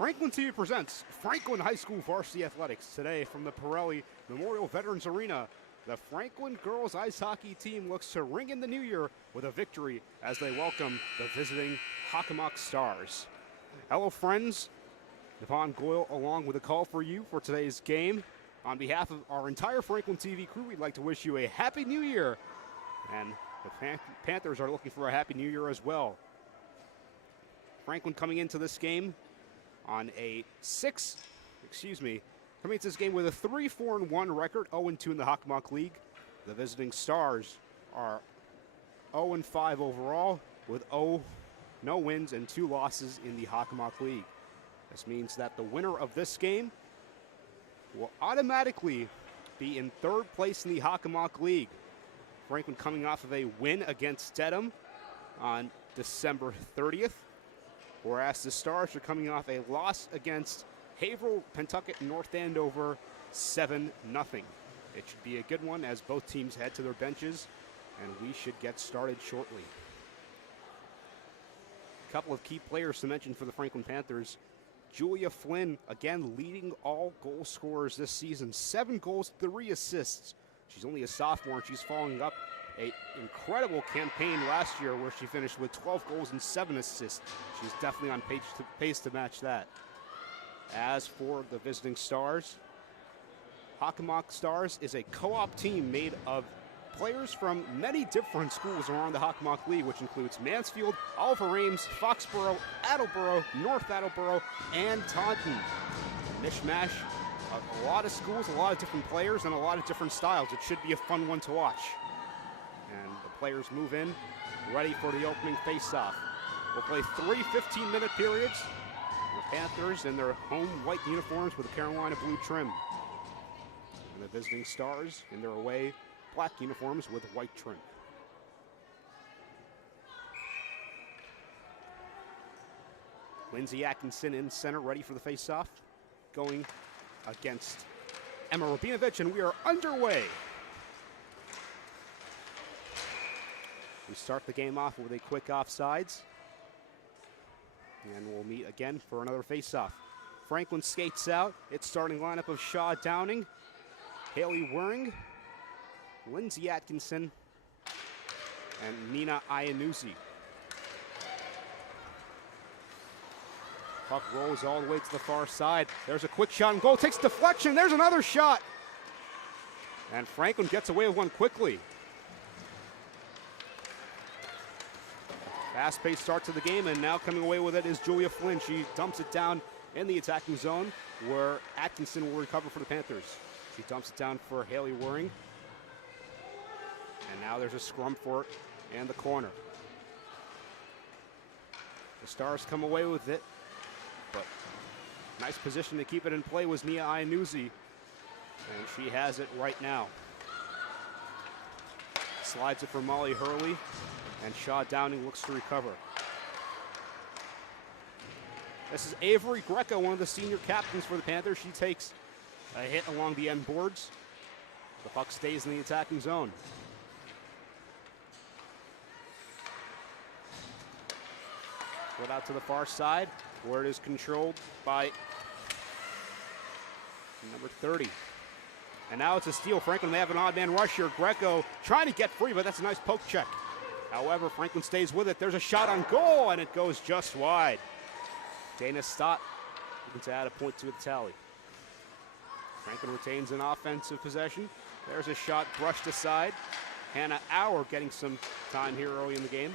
Franklin TV presents Franklin High School Varsity Athletics. Today from the Pirelli Memorial Veterans Arena, the Franklin girls ice hockey team looks to ring in the new year with a victory as they welcome the visiting Hockomock Stars. Hello friends, Yvonne Goyle along with a call for you for today's game. On behalf of our entire Franklin TV crew, we'd like to wish you a Happy New Year. And the Panthers are looking for a Happy New Year as well. Franklin coming into this game on a coming into this game with a 3-4-1 record, 0-2 in the Hockomock League. The visiting Stars are 0-5 overall with no wins and 2 losses in the Hockomock League. This means that the winner of this game will automatically be in 3rd place in the Hockomock League. Franklin coming off of a win against Stedham on December 30th. Whereas the Stars are coming off a loss against Haverhill, Pentucket, and North Andover, 7-0. It should be a good one as both teams head to their benches, and we should get started shortly. A couple of key players to mention for the Franklin Panthers. Julia Flynn, again, leading all goal scorers this season. 7 goals, 3 assists. She's only a sophomore, and she's following up an incredible campaign last year where she finished with 12 goals and 7 assists. She's definitely on pace to match that. As for the visiting Stars, Hockomock Stars is a co-op team made of players from many different schools around the Hockomock League, which includes Mansfield, Oliver Ames, Foxboro, Attleboro, North Attleboro, and Taunton. Mishmash of a lot of schools, a lot of different players, and a lot of different styles. It should be a fun one to watch. And the players move in, ready for the opening face-off. We'll play 3 15-minute periods. The Panthers in their home white uniforms with a Carolina blue trim. And the visiting Stars in their away black uniforms with white trim. Lindsay Atkinson in center, ready for the face-off, going against Emma Rabinovich, and we are underway. We start the game off with a quick offsides. And we'll meet again for another face-off. Franklin skates out. It's starting lineup of Shaw Downing, Haley Waring, Lindsay Atkinson, and Nina Iannuzzi. Puck rolls all the way to the far side. There's a quick shot and goal. Takes deflection. There's another shot. And Franklin gets away with one quickly. Fast-paced start to the game, and now coming away with it is Julia Flynn. She dumps it down in the attacking zone where Atkinson will recover for the Panthers. She dumps it down for Haley Waring. And now there's a scrum for it in the corner. The Stars come away with it, but nice position to keep it in play was Nia Iannuzzi, and she has it right now. Slides it for Molly Hurley, and Shaw Downing looks to recover. This is Avery Greco, one of the senior captains for the Panthers. She takes a hit along the end boards. The puck stays in the attacking zone. Put out to the far side, where it is controlled by number 30. And now it's a steal. Franklin, they have an odd man rush here. Greco trying to get free, but that's a nice poke check. However, Franklin stays with it. There's a shot on goal, and it goes just wide. Dana Stott looking to add a point to the tally. Franklin retains an offensive possession. There's a shot brushed aside. Hannah Auer getting some time here early in the game.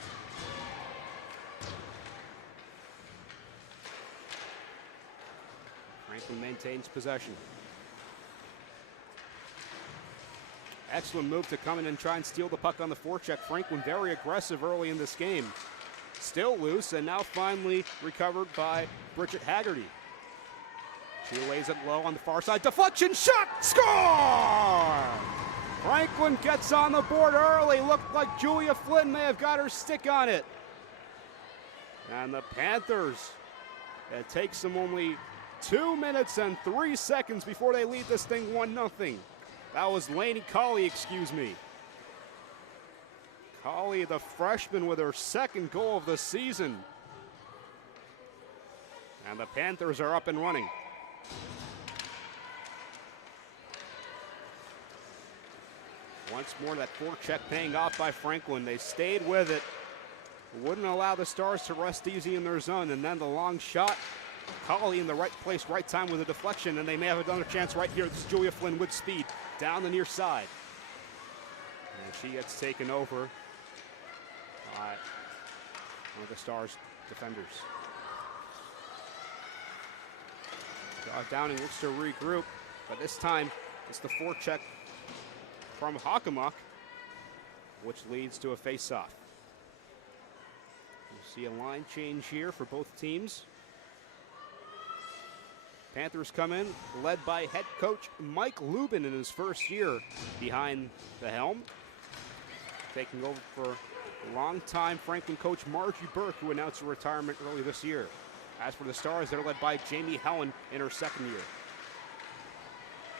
Franklin maintains possession. Excellent move to come in and try and steal the puck on the forecheck. Franklin very aggressive early in this game. Still loose, and now finally recovered by Bridget Haggerty. She lays it low on the far side. Deflection shot! Score! Franklin gets on the board early. Looked like Julia Flynn may have got her stick on it. And the Panthers, it takes them only 2 minutes and 3 seconds before they lead this thing 1-0. That was Lainey Colley, excuse me. Colley, the freshman, with her 2nd goal of the season. And the Panthers are up and running. Once more, that forecheck paying off by Franklin. They stayed with it. Wouldn't allow the Stars to rest easy in their zone. And then the long shot. Colley in the right place, right time with a deflection. And they may have another chance right here. This is Julia Flynn with speed down the near side. And she gets taken over by one of the Stars defenders. Downing looks to regroup, but this time it's the forecheck from Hockomock, which leads to a face-off. You see a line change here for both teams. Panthers come in, led by head coach Mike Lubin in his first year behind the helm. Taking over for longtime Franklin coach Margie Burke, who announced her retirement early this year. As for the Stars, they're led by Jamie Helen in her second year.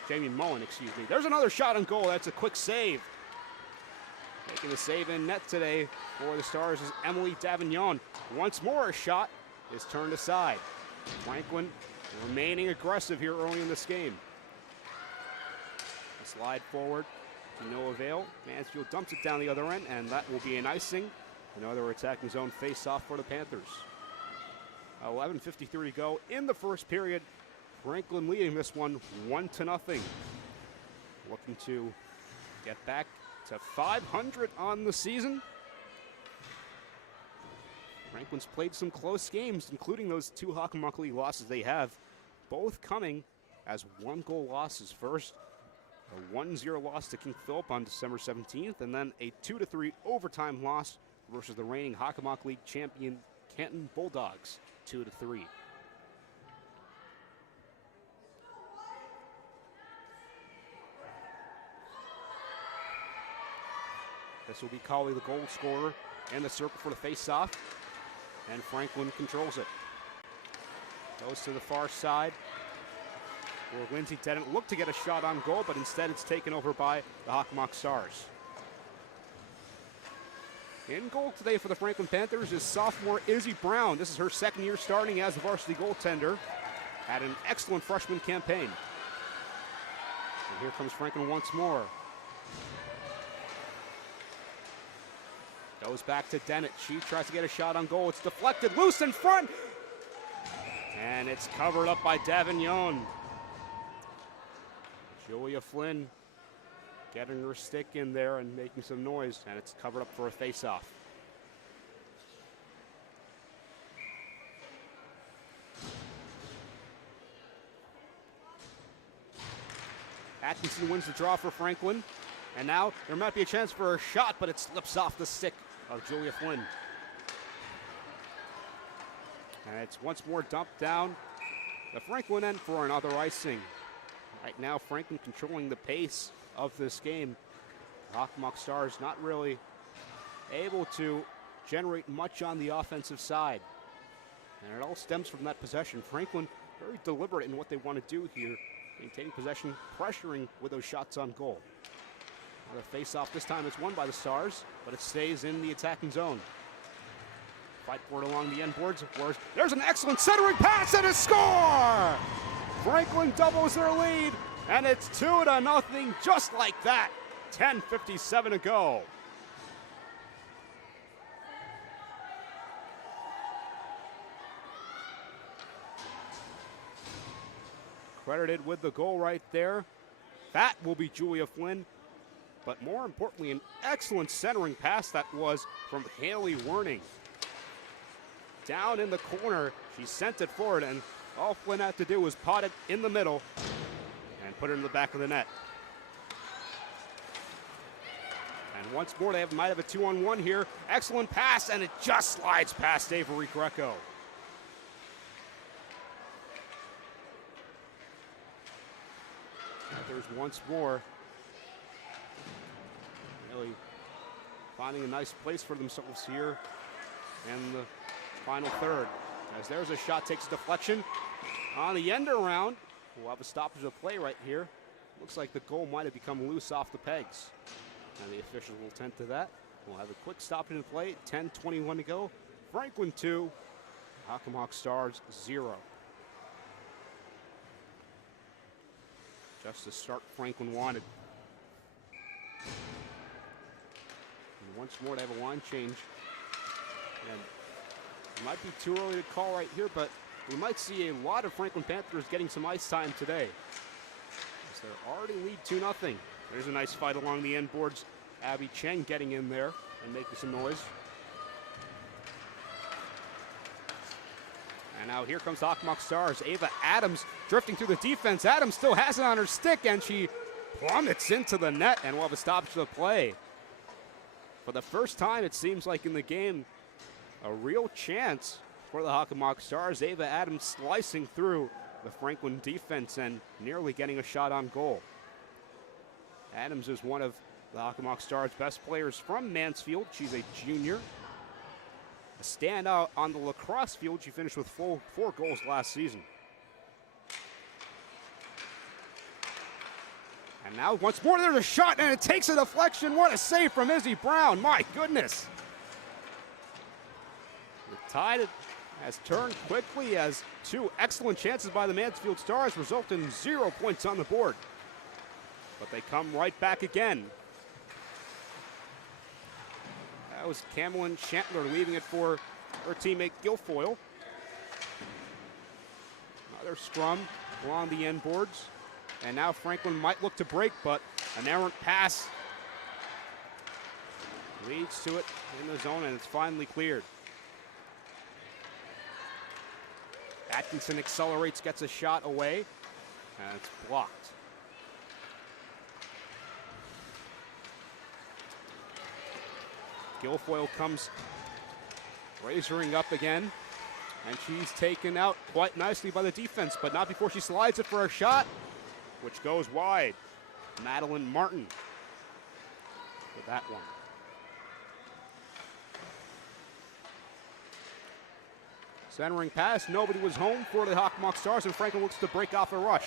Jamie Mullen, excuse me. There's another shot on goal. That's a quick save. Making the save in net today for the Stars is Emily Davignon. Once more, a shot is turned aside. Franklin remaining aggressive here early in this game. A slide forward to no avail. Mansfield dumps it down the other end, and that will be an icing. Another attacking zone face-off for the Panthers. 11:53 to go in the first period. Franklin leading this one 1-0. Looking to get back to 500 on the season. Franklin's played some close games, including those two Hockomock League losses they have, both coming as one-goal losses. First, a 1-0 loss to King Philip on December 17th, and then a 2-3 overtime loss versus the reigning Hockomock League champion Canton Bulldogs, 2-3. This will be Colley, the goal scorer, in the circle for the face-off, and Franklin controls it. Goes to the far side, where Lindsay Tennant looked to get a shot on goal, but instead it's taken over by the Hockomock Stars. In goal today for the Franklin Panthers is sophomore Izzy Brown. This is her second year starting as the varsity goaltender. Had an excellent freshman campaign. And here comes Franklin once more. Goes back to Dennett. She tries to get a shot on goal. It's deflected, loose in front. And it's covered up by Davignon. Julia Flynn getting her stick in there and making some noise, and it's covered up for a face-off. Atkinson wins the draw for Franklin, and now there might be a chance for a shot, but it slips off the stick of Julia Flynn. And it's once more dumped down the Franklin end for another icing. Right now, Franklin controlling the pace of this game. The Hockomock Stars not really able to generate much on the offensive side. And it all stems from that possession. Franklin very deliberate in what they want to do here. Maintaining possession, pressuring with those shots on goal. Another face-off. This time it's won by the Stars, but it stays in the attacking zone. Fight for it along the end boards. There's an excellent centering pass and a score! Franklin doubles their lead, and it's 2-0 just like that. 10:57 to go. Credited with the goal right there. That will be Julia Flynn. But more importantly, an excellent centering pass that was from Haley Werning. Down in the corner, she sent it forward, and all Flynn had to do was pot it in the middle and put it in the back of the net. And once more, they might have a 2-on-1 here. Excellent pass, and it just slides past Avery Greco. There's once more really finding a nice place for themselves here in the final third. As there's a shot, takes a deflection on the end around. We'll have a stoppage of play right here. Looks like the goal might have become loose off the pegs, and the officials will tend to that. We'll have a quick stoppage of play. 10:21 to go. Franklin 2, Hockomock Stars 0. Just the start Franklin wanted. And once more, they have a line change. And it might be too early to call right here, but we might see a lot of Franklin Panthers getting some ice time today. As they're already lead 2-0. There's a nice fight along the end boards. Abby Cheng getting in there and making some noise. And now here comes Hockomock Stars. Ava Adams drifting through the defense. Adams still has it on her stick, and she plummets into the net, and we'll have a stoppage of the play. For the first time, it seems like in the game, a real chance for the Hockomock Stars. Ava Adams slicing through the Franklin defense and nearly getting a shot on goal. Adams is one of the Hockomock Stars' best players from Mansfield. She's a junior. A standout on the lacrosse field. She finished with 4 goals last season. And now once more there's a shot, and it takes a deflection. What a save from Izzy Brown. My goodness. The tide has turned quickly as 2 excellent chances by the Mansfield Stars result in 0 points on the board. But they come right back again. That was Camelin Shantler leaving it for her teammate Guilfoyle. Another scrum along the end boards. And now Franklin might look to break, but an errant pass leads to it in the zone, and it's finally cleared. Atkinson accelerates, gets a shot away, and it's blocked. Guilfoyle comes razoring up again, and she's taken out quite nicely by the defense, but not before she slides it for a shot, which goes wide. Madeline Martin with that one. Centering pass, nobody was home for the Hockomock Stars, and Franklin looks to break off a rush.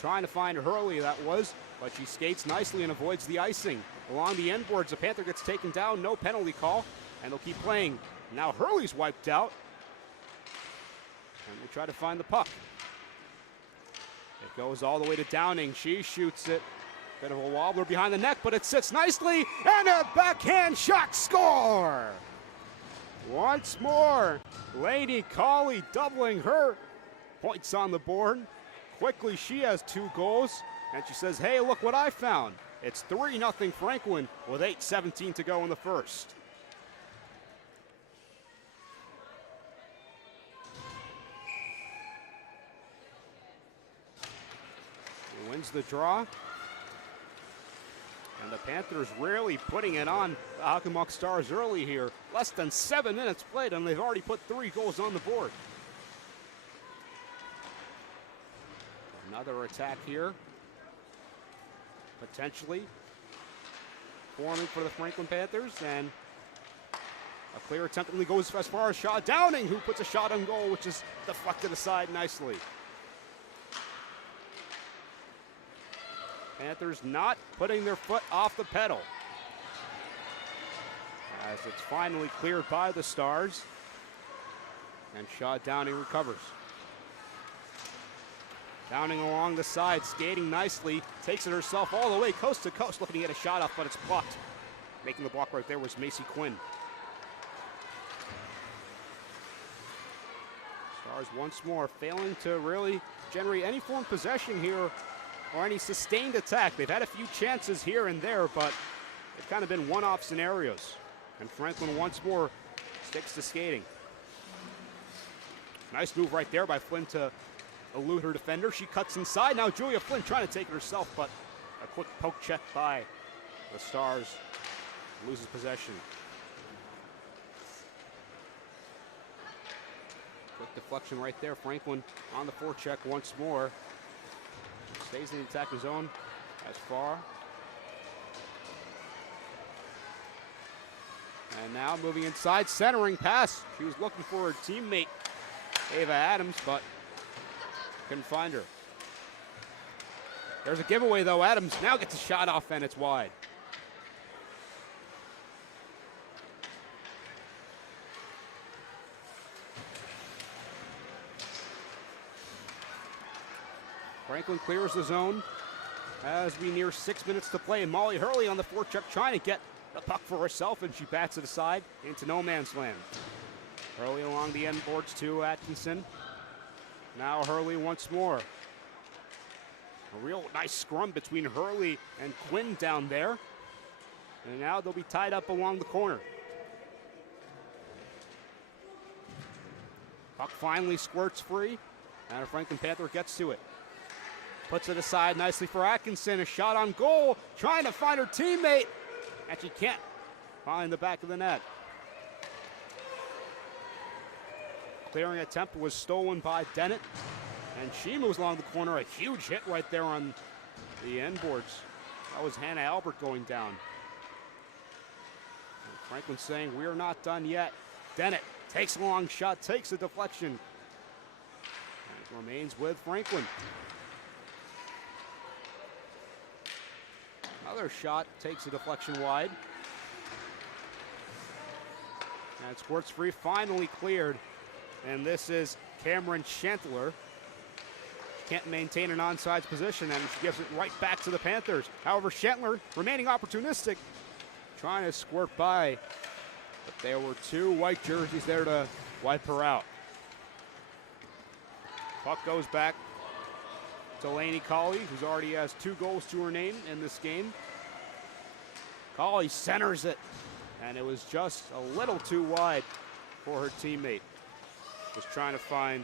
Trying to find Hurley, that was, but she skates nicely and avoids the icing. Along the end boards, the Panther gets taken down, no penalty call, and they'll keep playing. Now Hurley's wiped out, and they try to find the puck. It goes all the way to Downing. She shoots it. Bit of a wobbler behind the net, but it sits nicely, and a backhand shot, score! Once more, Lady Colley doubling her points on the board. Quickly, she has 2 goals, and she says, hey, look what I found. It's 3-0 Franklin with 8:17 to go in the first. He wins the draw. And the Panthers really putting it on the Hockomock Stars early here. Less than 7 minutes played, and they've already put 3 goals on the board. Another attack here. Potentially forming for the Franklin Panthers, and a clear attempt only goes as far as Shaw Downing, who puts a shot on goal, which is deflected aside nicely. Panthers not putting their foot off the pedal, as it's finally cleared by the Stars, and Shaw Downing recovers. Downing along the side, skating nicely, takes it herself all the way coast to coast, looking to get a shot off, but it's blocked. Making the block right there was Macy Quinn. Stars once more failing to really generate any form of possession here or any sustained attack. They've had a few chances here and there, but it's kind of been one-off scenarios. And Franklin once more sticks to skating. Nice move right there by Flynn to elude her defender. She cuts inside. Now Julia Flynn trying to take it herself, but a quick poke check by the Stars. Loses possession. Quick deflection right there. Franklin on the forecheck once more. Stays in the attacking zone as far. And now moving inside, centering pass. She was looking for her teammate, Ava Adams, but couldn't find her. There's a giveaway, though. Adams now gets a shot off, and it's wide. Franklin clears the zone as we near 6 minutes to play. Molly Hurley on the forecheck trying to get the puck for herself, and she bats it aside into no man's land. Hurley along the end boards to Atkinson. Now Hurley once more. A real nice scrum between Hurley and Quinn down there. And now they'll be tied up along the corner. Puck finally squirts free, and a Franklin Panther gets to it. Puts it aside nicely for Atkinson. A shot on goal, trying to find her teammate, and she can't find the back of the net. Clearing attempt was stolen by Dennett, and she moves along the corner. A huge hit right there on the end boards. That was Hannah Albert going down. And Franklin saying, "We're not done yet." Dennett takes a long shot, takes a deflection. And it remains with Franklin. Another shot takes a deflection wide. And squirts free, finally cleared. And this is Cameron Shantler. She can't maintain an onside position, and she gives it right back to the Panthers. However, Shantler remaining opportunistic, trying to squirt by. But there were two white jerseys there to wipe her out. Puck goes back to Lainey Colley, who already has 2 goals to her name in this game. Colley centers it, and it was just a little too wide for her teammate. Was trying to find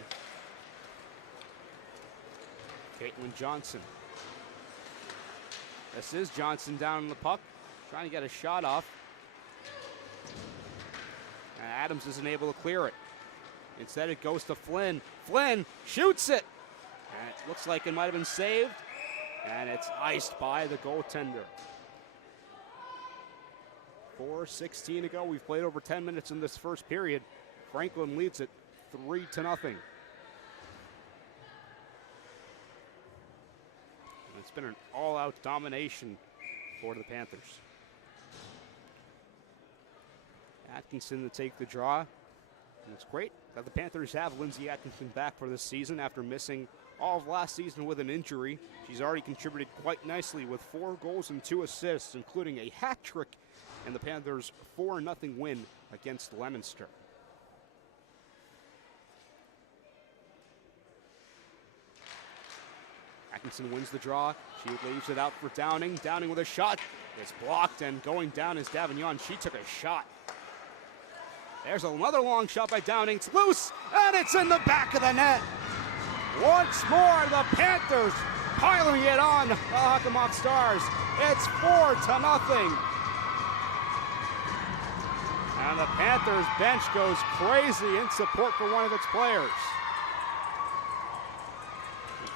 Caitlin Johnson. This is Johnson down on the puck, trying to get a shot off. And Adams isn't able to clear it. Instead, it goes to Flynn. Flynn shoots it, and it looks like it might have been saved, and it's iced by the goaltender. 4:16 to go. We've played over 10 minutes in this first period. Franklin leads it 3-0. It's been an all-out domination for the Panthers. Atkinson to take the draw. And it's great that the Panthers have Lindsay Atkinson back for this season after missing all of last season with an injury. She's already contributed quite nicely with 4 goals and 2 assists, including a hat trick in the Panthers' 4-0 win against Leominster. Atkinson wins the draw. She leaves it out for Downing. Downing with a shot. It's blocked, and going down is Davignon. She took a shot. There's another long shot by Downing. It's loose, and it's in the back of the net. Once more, the Panthers piling it on the Hockomock Stars. It's 4-0. And the Panthers bench goes crazy in support for one of its players.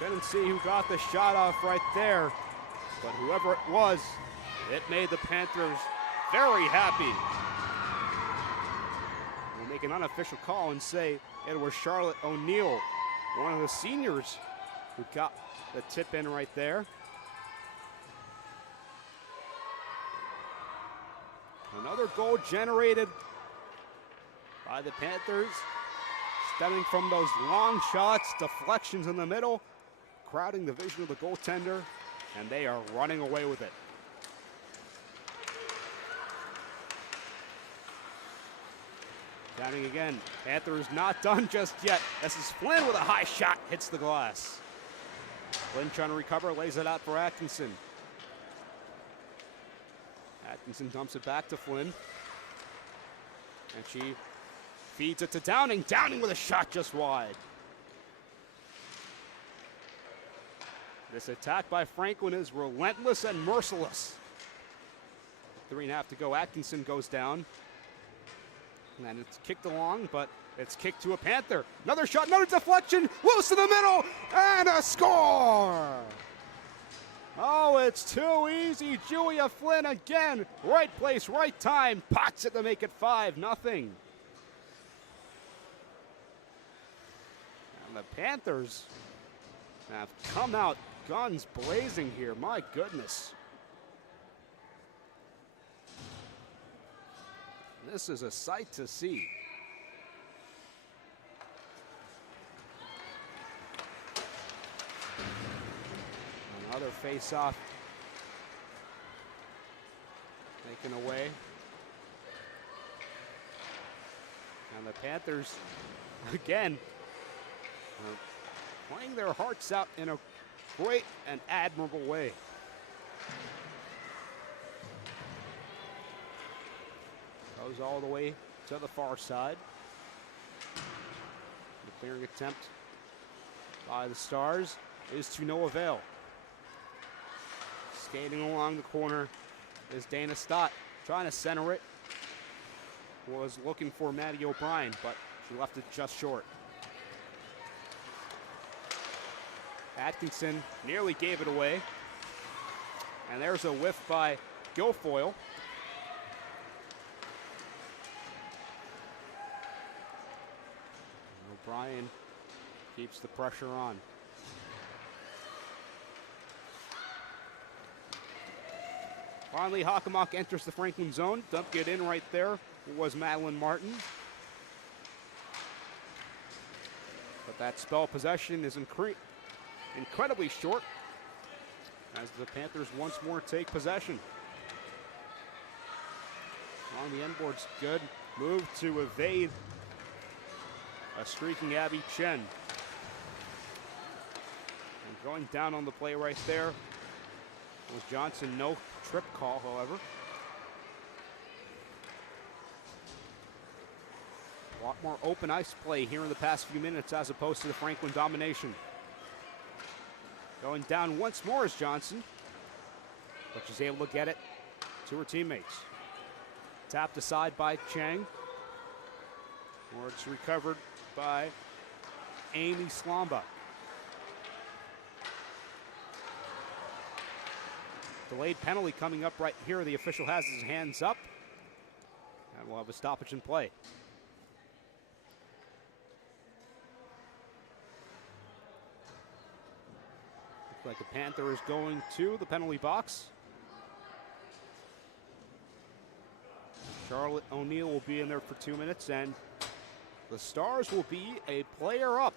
Couldn't see who got the shot off right there, but whoever it was, it made the Panthers very happy. We'll make an unofficial call and say it was Charlotte O'Neill, one of the seniors, who got the tip in right there. Another goal generated by the Panthers, stemming from those long shots, deflections in the middle, crowding the vision of the goaltender, and they are running away with it. Downing again. Panthers not done just yet. This is Flynn with a high shot, hits the glass. Flynn trying to recover, lays it out for Atkinson. Atkinson dumps it back to Flynn. And she feeds it to Downing. Downing with a shot just wide. This attack by Franklin is relentless and merciless. 3.5 to go. Atkinson goes down. And it's kicked along, but it's kicked to a Panther. Another shot, another deflection, loose in the middle, and a score! Oh, it's too easy. Julia Flynn again. Right place, right time. Pots it to make it 5-0. And the Panthers have come out guns blazing here. My goodness. This is a sight to see. Another face-off taken away. And the Panthers, again, are playing their hearts out in a great and admirable way. Goes all the way to the far side. The clearing attempt by the Stars is to no avail. Skating along the corner is Dana Stott, trying to center it. Was looking for Maddie O'Brien, but she left it just short. Atkinson nearly gave it away. And there's a whiff by Guilfoyle. O'Brien keeps the pressure on. Finally, Hockomock enters the Franklin zone. Dumped it in right there was Madeline Martin. But that spell possession is incredibly short as the Panthers once more take possession. On the end boards, good move to evade a streaking Abby Chen. And going down on the play right there was Johnson. No trip call, however. A lot more open ice play here in the past few minutes as opposed to the Franklin domination. Going down once more is Johnson, but she's able to get it to her teammates. Tapped aside by Chang, or it's recovered by Amy Slomba. Delayed penalty coming up right here. The official has his hands up, and we'll have a stoppage in play. Looks like the Panther is going to the penalty box. Charlotte O'Neill will be in there for 2 minutes, and the Stars will be a player up.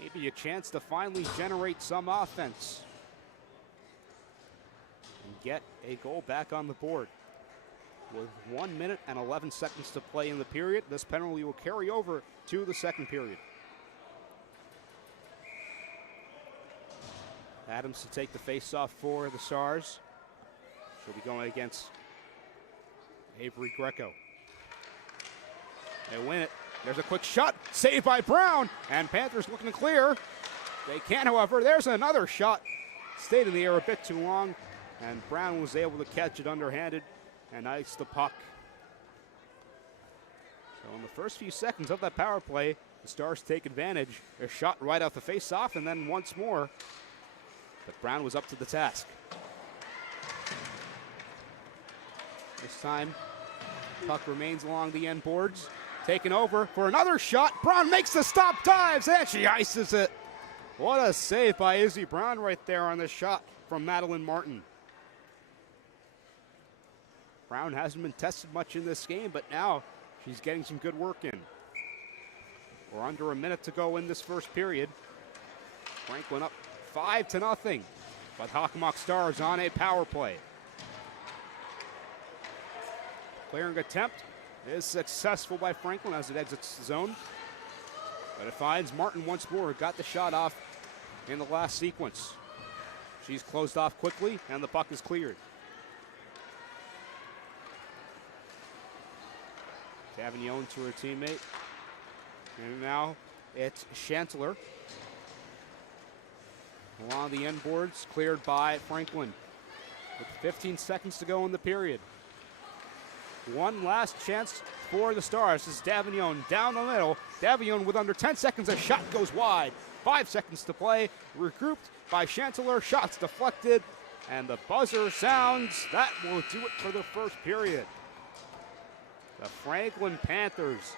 Maybe a chance to finally generate some offense and get a goal back on the board. With 1 minute and 11 seconds to play in the period, this penalty will carry over to the second period. Adams to take the face-off for the Stars. She'll be going against Avery Greco. They win it. There's a quick shot, saved by Brown, and Panthers looking to clear. They can, however. There's another shot. Stayed in the air a bit too long, and Brown was able to catch it underhanded and ice the puck. So in the first few seconds of that power play, the Stars take advantage. A shot right off the face-off, and then once more. But Brown was up to the task. This time, puck remains along the end boards. Taken over for another shot. Brown makes the stop, dives, and she ices it. What a save by Izzy Brown right there on the shot from Madeline Martin. Brown hasn't been tested much in this game, but now she's getting some good work in. We're under a minute to go in this first period. Franklin up 5-0, but Hockomock Stars on a power play. Clearing attempt is successful by Franklin as it exits the zone. But it finds Martin once more. Got the shot off in the last sequence. She's closed off quickly, and the puck is cleared. Davignon to her teammate. And now it's Chantler. Along the end boards, cleared by Franklin. With 15 seconds to go in the period. One last chance for the Stars. This is Davignon down the middle. Davignon with under 10 seconds. A shot goes wide. 5 seconds to play. Regrouped by Chantler. Shots deflected. And the buzzer sounds. That will do it for the first period. The Franklin Panthers,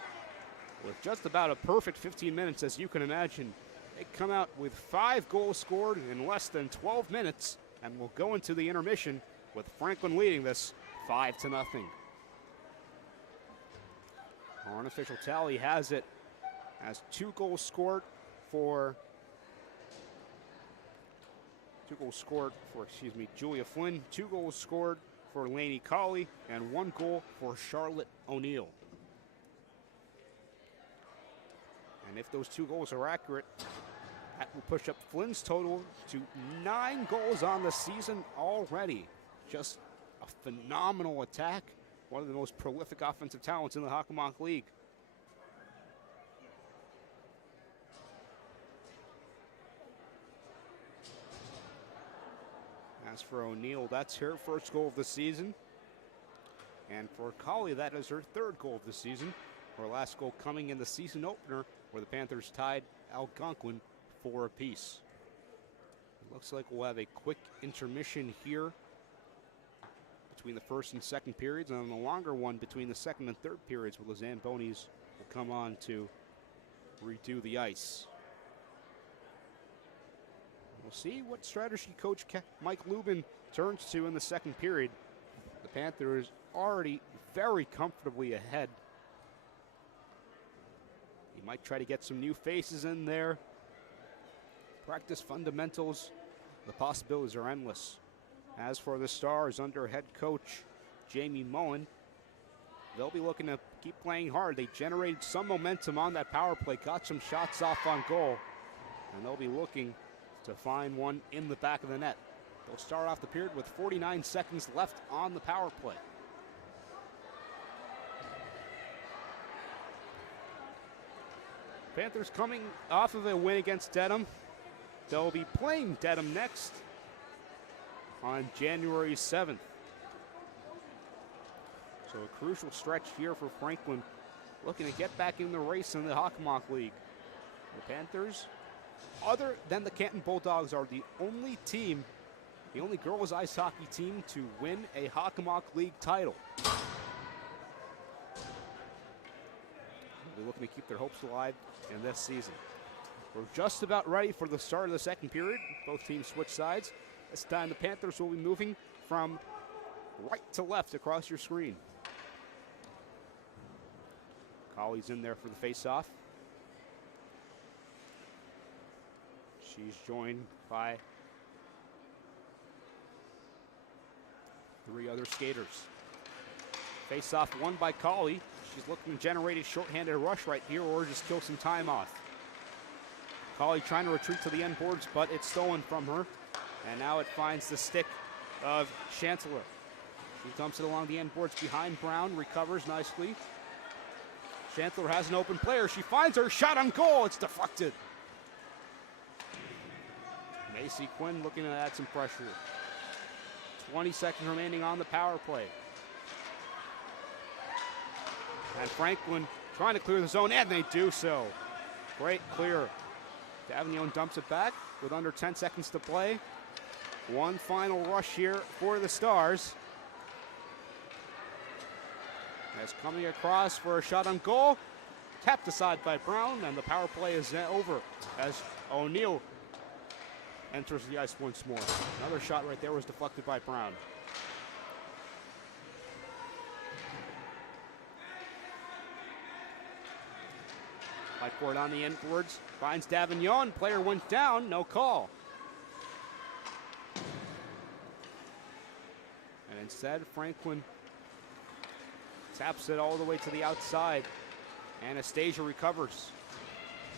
with just about a perfect 15 minutes, as you can imagine, they come out with 5 goals scored in less than 12 minutes and will go into the intermission with Franklin leading this 5-0. Our unofficial tally has it as 2 goals scored for 2 goals scored for, Julia Flynn. 2 goals scored for Lainey Colley, and 1 goal for Charlotte O'Neill. And if those 2 goals are accurate, that will push up Flynn's total to 9 goals on the season already. Just a phenomenal attack. One of the most prolific offensive talents in the Hockomock League. As for O'Neill, that's her first goal of the season. And for Colley, that is her 3rd goal of the season. Her last goal coming in the season opener, where the Panthers tied Algonquin 4 apiece. It looks like we'll have a quick intermission here between the first and second periods, and then a longer one between the second and third periods, where the Zambonis will come on to redo the ice. We'll see what strategy coach Mike Lubin turns to in the second period. The Panthers already very comfortably ahead. He might try to get some new faces in there. Practice fundamentals. The possibilities are endless. As for the Stars, under head coach Jamie Mullen, they'll be looking to keep playing hard. They generated some momentum on that power play, got some shots off on goal, and they'll be looking to find one in the back of the net. They'll start off the period with 49 seconds left on the power play. Panthers coming off of a win against Dedham. They'll be playing Dedham next on January 7th. So a crucial stretch here for Franklin, looking to get back in the race in the Hockomock League. The Panthers, other than the Canton Bulldogs, are the only team, the only girls ice hockey team to win a Hockomock League title. They're looking to keep their hopes alive in this season. We're just about ready for the start of the second period. Both teams switch sides. This time the Panthers will be moving from right to left across your screen. Colley's in there for the face-off. She's joined by 3 other skaters. Face-off won by Colley. She's looking to generate a shorthanded rush right here or just kill some time off. Colley trying to retreat to the end boards, but it's stolen from her. And now it finds the stick of Chancellor. She dumps it along the end boards behind Brown, recovers nicely. Chancellor has an open player. She finds her shot on goal. It's deflected. Macy Quinn looking to add some pressure. 20 seconds remaining on the power play. And Franklin trying to clear the zone, and they do so. Great clear. Davignon dumps it back with under 10 seconds to play. One final rush here for the Stars. As coming across for a shot on goal. Tapped aside by Brown, and the power play is over as O'Neill enters the ice once more. Another shot right there was deflected by Brown. Fight for it on the end boards. Finds Davignon. Player went down. No call. And instead, Franklin taps it all the way to the outside. Anastasia recovers.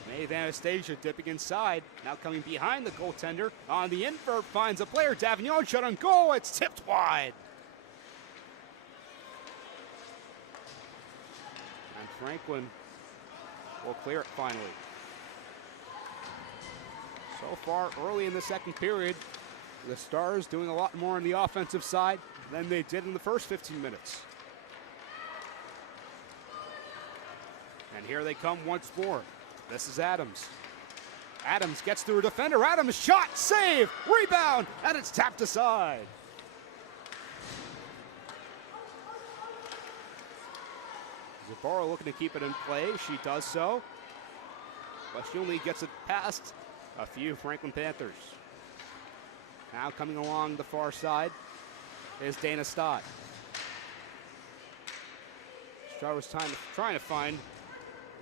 Maeve Anastasia dipping inside. Now coming behind the goaltender. On the invert, finds a player. Davignon shot on goal. It's tipped wide. And Franklin will clear it finally. So far, early in the second period, the Stars doing a lot more on the offensive side than they did in the first 15 minutes. And here they come once more. This is Adams. Adams gets through a defender. Adams shot, save, rebound, and it's tapped aside. Zabara looking to keep it in play. She does so. But she only gets it past a few Franklin Panthers. Now coming along the far side is Dana Stott. Star was trying to find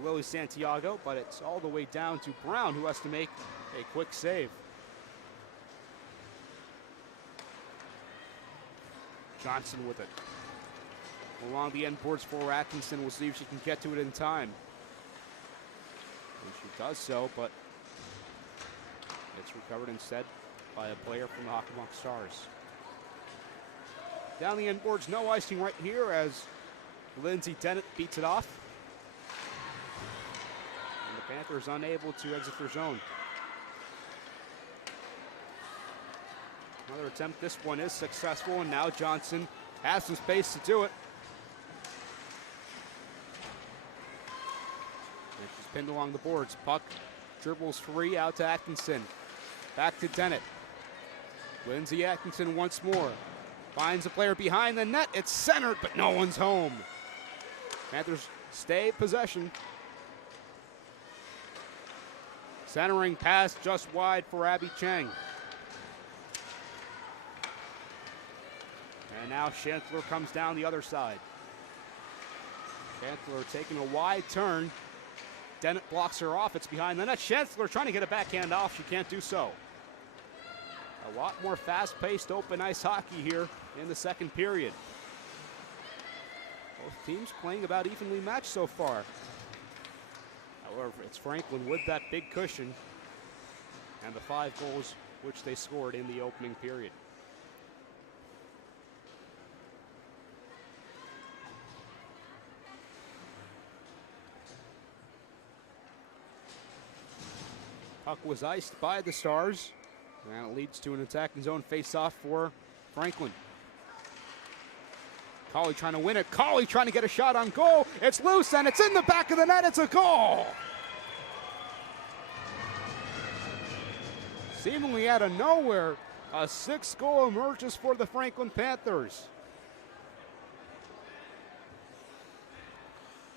Lily Santiago, but it's all the way down to Brown, who has to make a quick save. Johnson with it. Along the end boards for Atkinson. We'll see if she can get to it in time. And she does so, but it's recovered instead by a player from the Hockomock Stars. Down the end boards, no icing right here as Lindsay Dennett beats it off. And the Panthers unable to exit their zone. Another attempt. This one is successful, and now Johnson has some space to do it. And she's pinned along the boards. Puck dribbles free out to Atkinson. Back to Dennett. Lindsay Atkinson once more. Finds a player behind the net. It's centered, but no one's home. Panthers stay possession. Centering pass just wide for Abby Chang. And now Shantler comes down the other side. Shantler taking a wide turn. Dennett blocks her off. It's behind the net. Shantler trying to get a backhand off. She can't do so. A lot more fast-paced open ice hockey here in the second period. Both teams playing about evenly matched so far. However, it's Franklin with that big cushion and the 5 goals which they scored in the opening period. Puck was iced by the Stars. And it leads to an attacking zone face-off for Franklin. Colley trying to win it. Colley trying to get a shot on goal. It's loose and it's in the back of the net. It's a goal. Seemingly out of nowhere, a 6th goal emerges for the Franklin Panthers.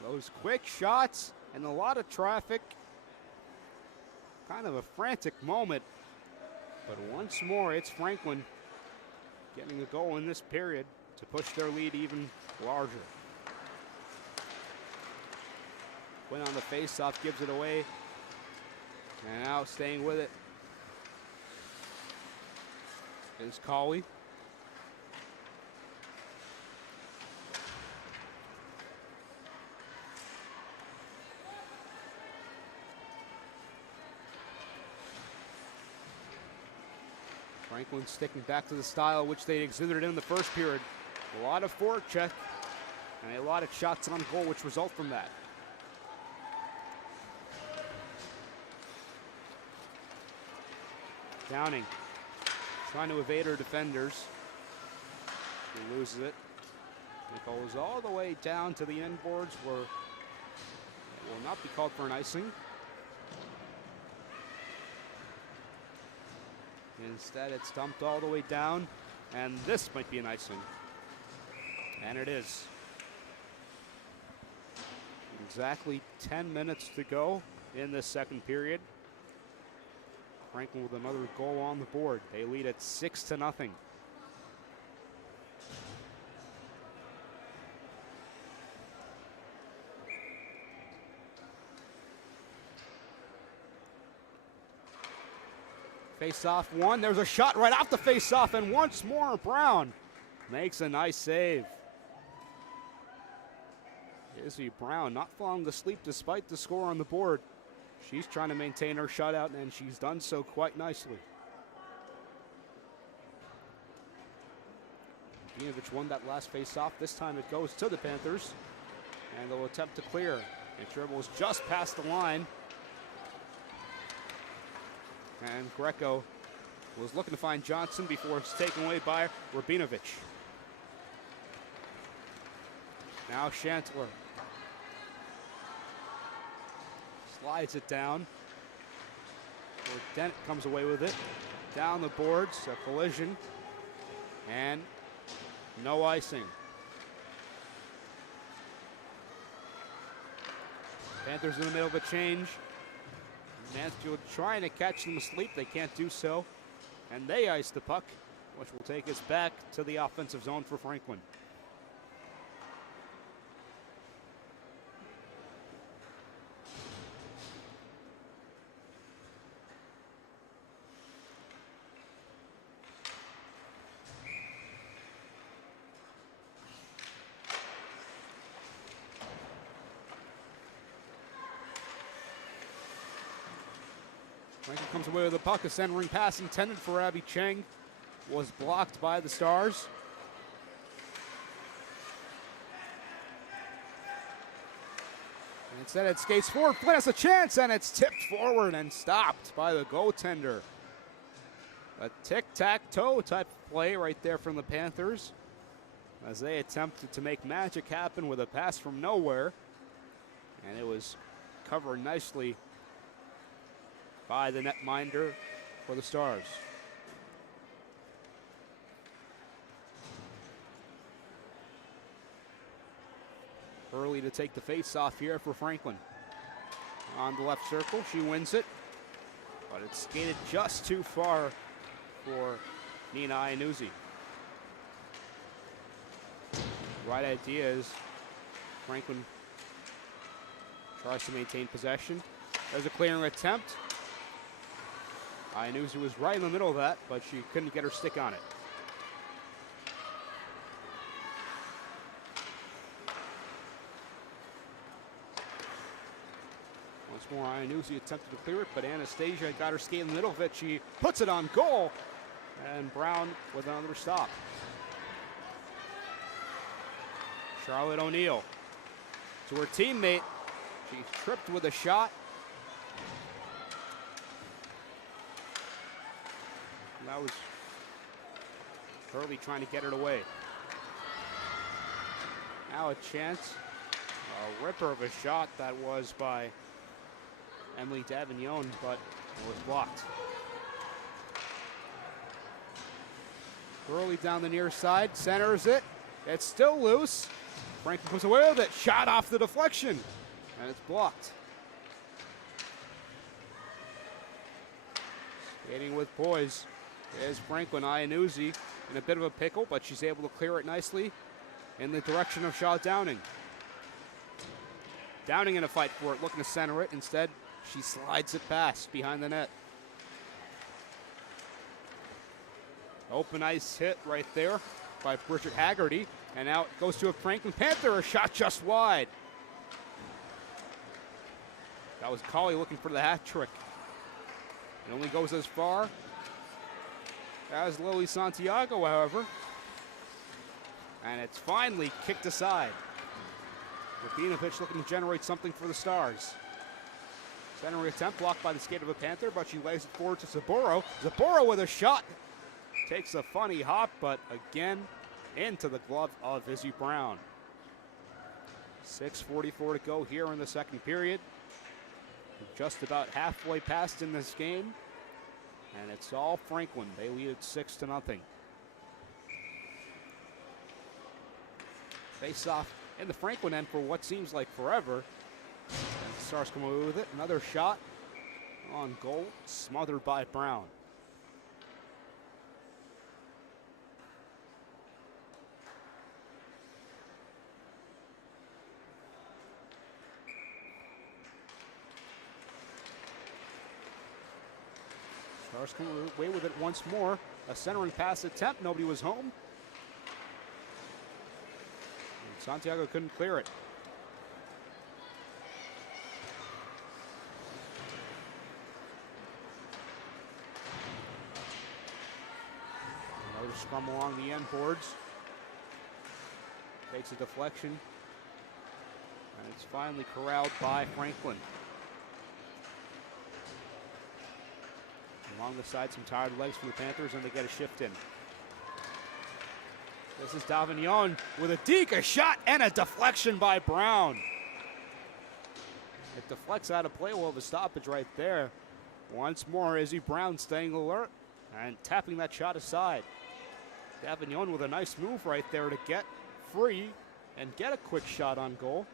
Those quick shots and a lot of traffic. Kind of a frantic moment. But once more, it's Franklin getting a goal in this period to push their lead even larger. Went on the face-off, gives it away. And now staying with it is Colley. Franklin sticking back to the style which they exhibited in the first period. A lot of forecheck and a lot of shots on goal which result from that. Downing trying to evade her defenders. She loses it. It goes all the way down to the end boards where it will not be called for an icing. Instead, it's dumped all the way down, and this might be an icing. And it is. Exactly 10 minutes to go in this second period. Franklin with another goal on the board. They lead at 6-0. Face-off one. There's a shot right off the face-off, and once more Brown makes a nice save. Izzy Brown not falling asleep despite the score on the board. She's trying to maintain her shutout, and she's done so quite nicely. Vinovich won that last face-off. This time it goes to the Panthers, and they'll attempt to clear. It dribbles just past the line. And Greco was looking to find Johnson before it's taken away by Rabinovich. Now Shantler slides it down. Dennett comes away with it. Down the boards, a collision, and no icing. Panthers in the middle of a change. Mansfield trying to catch them asleep. They can't do so. And they ice the puck, which will take us back to the offensive zone for Franklin. Franklin comes away with the puck. A centering pass intended for Abby Cheng was blocked by the Stars. And instead it skates forward. Flynn has a chance, and it's tipped forward and stopped by the goaltender. A tic-tac-toe type play right there from the Panthers as they attempted to make magic happen with a pass from nowhere. And it was covered nicely by the netminder for the Stars. Early to take the face-off here for Franklin. On the left circle, she wins it, but it's skated just too far for Nina Iannuzzi. Right idea is Franklin tries to maintain possession. There's a clearing attempt. Iannuzzi was right in the middle of that, but she couldn't get her stick on it. Once more, Iannuzzi attempted to clear it, but Anastasia got her skate in the middle of it. She puts it on goal, and Brown with another stop. Charlotte O'Neill to her teammate. She tripped with a shot. And that was Hurley trying to get it away. Now a chance. A ripper of a shot that was by Emily Davignon, but it was blocked. Hurley down the near side, centers it. It's still loose. Franklin comes away with it. Shot off the deflection, and it's blocked. Skating with poise is Franklin. Iannuzzi in a bit of a pickle, but she's able to clear it nicely in the direction of Shaw Downing. Downing in a fight for it, looking to center it. Instead, she slides it past behind the net. Open ice hit right there by Bridget Haggerty. And now it goes to a Franklin Panther, a shot just wide. That was Colley looking for the hat trick. It only goes as far as Lily Santiago, however. And it's finally kicked aside. Rabinovich looking to generate something for the Stars. Centering attempt blocked by the skate of a Panther, but she lays it forward to Zaboro. Zaboro with a shot. Takes a funny hop, but again, into the glove of Izzy Brown. 6:44 to go here in the second period. Just about halfway past in this game. And it's all Franklin. They lead it 6-0. Face off in the Franklin end for what seems like forever. And the Stars come away with it. Another shot on goal, smothered by Brown. Stars come away with it once more. A centering pass attempt. Nobody was home. And Santiago couldn't clear it. Another scrum along the end boards. Takes a deflection. And it's finally corralled by Franklin. Along the side, some tired legs from the Panthers, and they get a shift in. This is Davignon with a deke, a shot, and a deflection by Brown. It deflects out of play. We'll have a stoppage right there. Once more, Izzy Brown staying alert and tapping that shot aside. Davignon with a nice move right there to get free and get a quick shot on goal.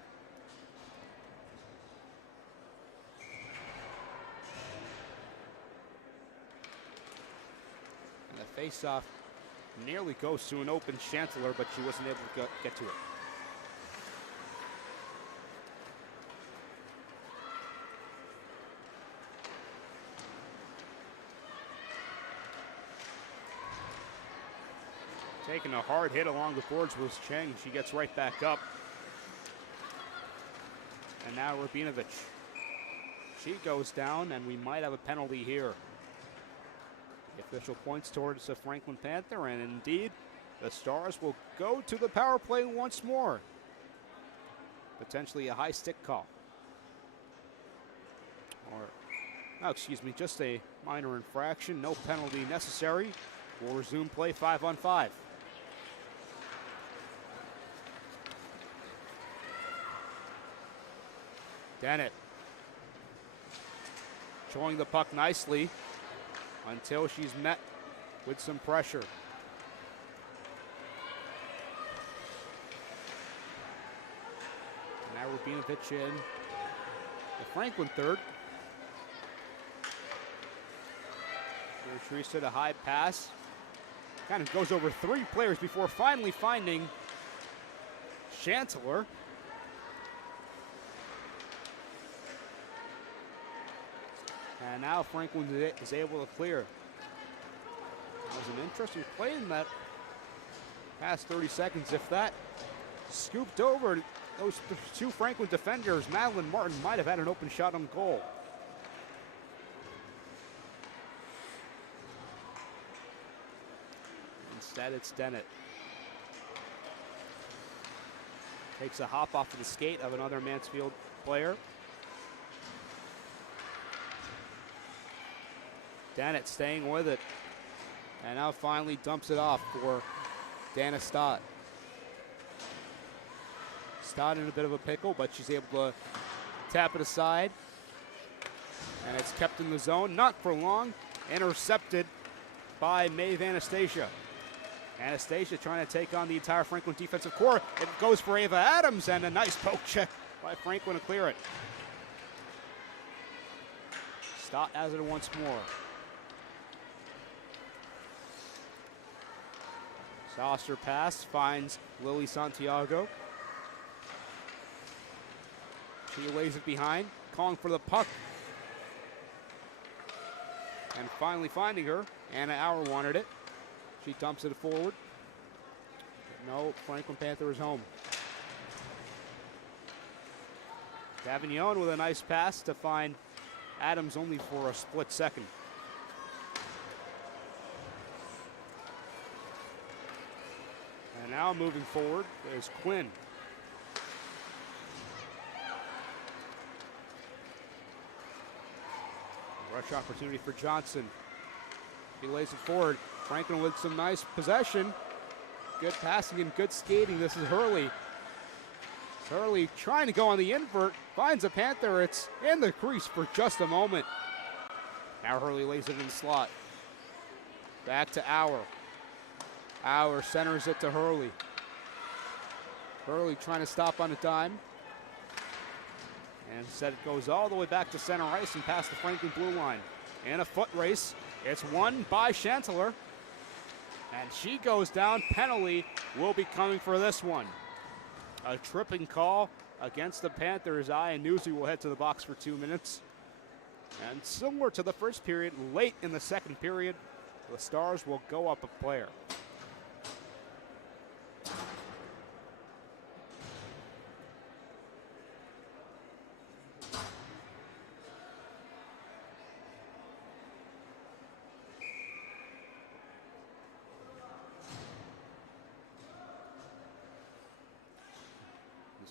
Face-off nearly goes to an open Chancellor, but she wasn't able to get to it. Taking a hard hit along the boards was Cheng. She gets right back up. And now Rabinovich. She goes down, and we might have a penalty here. The official points towards the Franklin Panther, and indeed, the Stars will go to the power play once more. Potentially a high stick call. Or, no, excuse me, just a minor infraction. No penalty necessary. We'll resume play 5-on-5. Dennett showing the puck nicely until she's met with some pressure. Now Rubinovich in the Franklin third. Here's Teresa, the high pass. Kind of goes over 3 players before finally finding Chancellor. And now Franklin is able to clear. It was an interesting play in that past 30 seconds. If that scooped over those 2 Franklin defenders, Madeline Martin might have had an open shot on goal. Instead, it's Dennett. Takes a hop off of the skate of another Mansfield player. Dennett staying with it. And now finally dumps it off for Dana Stott. Stott in a bit of a pickle, but she's able to tap it aside. And it's kept in the zone, not for long. Intercepted by Maeve Anastasia. Anastasia trying to take on the entire Franklin defensive core. It goes for Ava Adams, and a nice poke check by Franklin to clear it. Stott has it once more. Saucer pass finds Lily Santiago. She lays it behind, calling for the puck. And finally finding her. Anna Auer wanted it. She dumps it forward. But no, Franklin Panther is home. Davignon with a nice pass to find Adams only for a split second. And now moving forward is Quinn. Rush opportunity for Johnson. He lays it forward. Franklin with some nice possession. Good passing and good skating. This is Hurley. Hurley trying to go on the invert. Finds a Panther. It's in the crease for just a moment. Now Hurley lays it in the slot. Back to Auer. Auer centers it to Hurley. Hurley trying to stop on a dime. And instead it goes all the way back to center ice and past the Franklin blue line. In a foot race. It's won by Chancellor. And she goes down. Penalty will be coming for this one. A tripping call against the Panthers. And Newsy will head to the box for 2 minutes. And similar to the first period, late in the second period, the Stars will go up a player.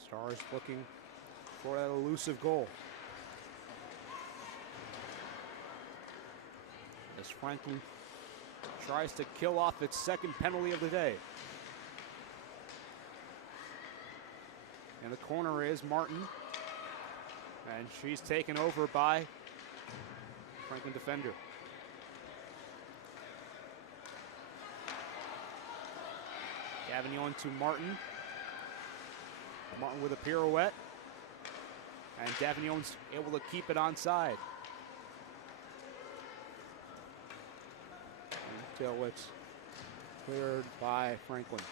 Stars looking for that elusive goal. As Franklin tries to kill off its second penalty of the day. In the corner is Martin. And she's taken over by Franklin defender. Davignon to Martin. Martin with a pirouette. And Davignon's able to keep it onside. Until it's cleared by Franklin.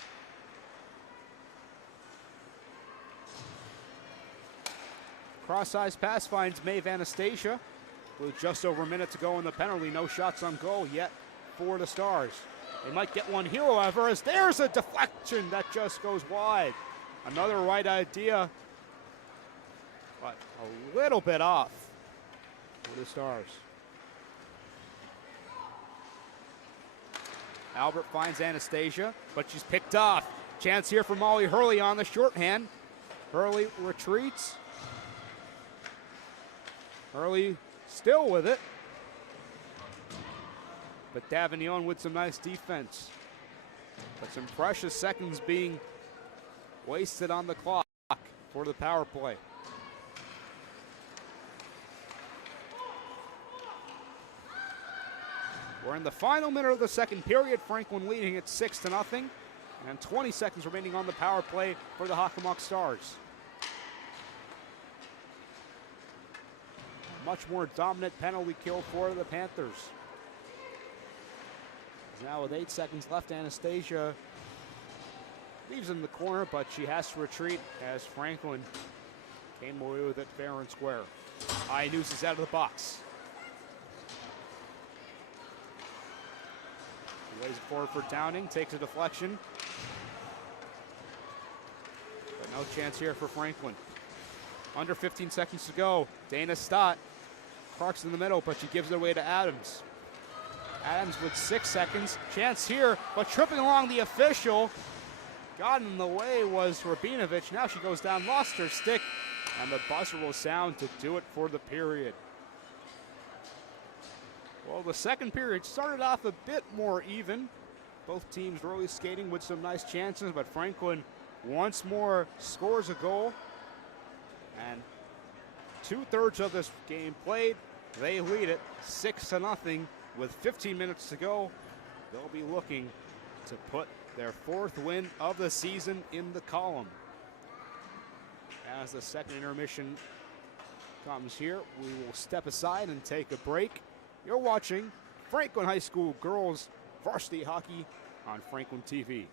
Cross-size pass finds Maeve Anastasia. With just over a minute to go in the penalty. No shots on goal yet for the Stars. They might get one here, however, as there's a deflection that just goes wide. Another right idea, but a little bit off. for the Stars. Albert finds Anastasia, but she's picked off. Chance here for Molly Hurley on the shorthand. Hurley retreats. Hurley still with it. But Davignon with some nice defense. But some precious seconds being wasted on the clock for the power play. We're in the final minute of the second period. Franklin leading at 6-0. And 20 seconds remaining on the power play for the Hockomock Stars. Much more dominant penalty kill for the Panthers. Now with 8 seconds left, Anastasia leaves in the corner, but she has to retreat as Franklin came away with it fair and square. High noose is out of the box. Lays it forward for Downing, takes a deflection. But no chance here for Franklin. Under 15 seconds to go. Dana Stott parks in the middle, but she gives it away to Adams. Adams with 6 seconds. Chance here, but tripping along the official. Got in the way was Rabinovich. Now she goes down, lost her stick, and the buzzer will sound to do it for the period. Well, the second period started off a bit more even. Both teams really skating with some nice chances, but Franklin once more scores a goal. And 2/3 of this game played. They lead it 6-0 with 15 minutes to go. They'll be looking to put their 4th win of the season in the column. As the second intermission comes here, we will step aside and take a break. You're watching Franklin High School Girls Varsity Hockey on Franklin TV.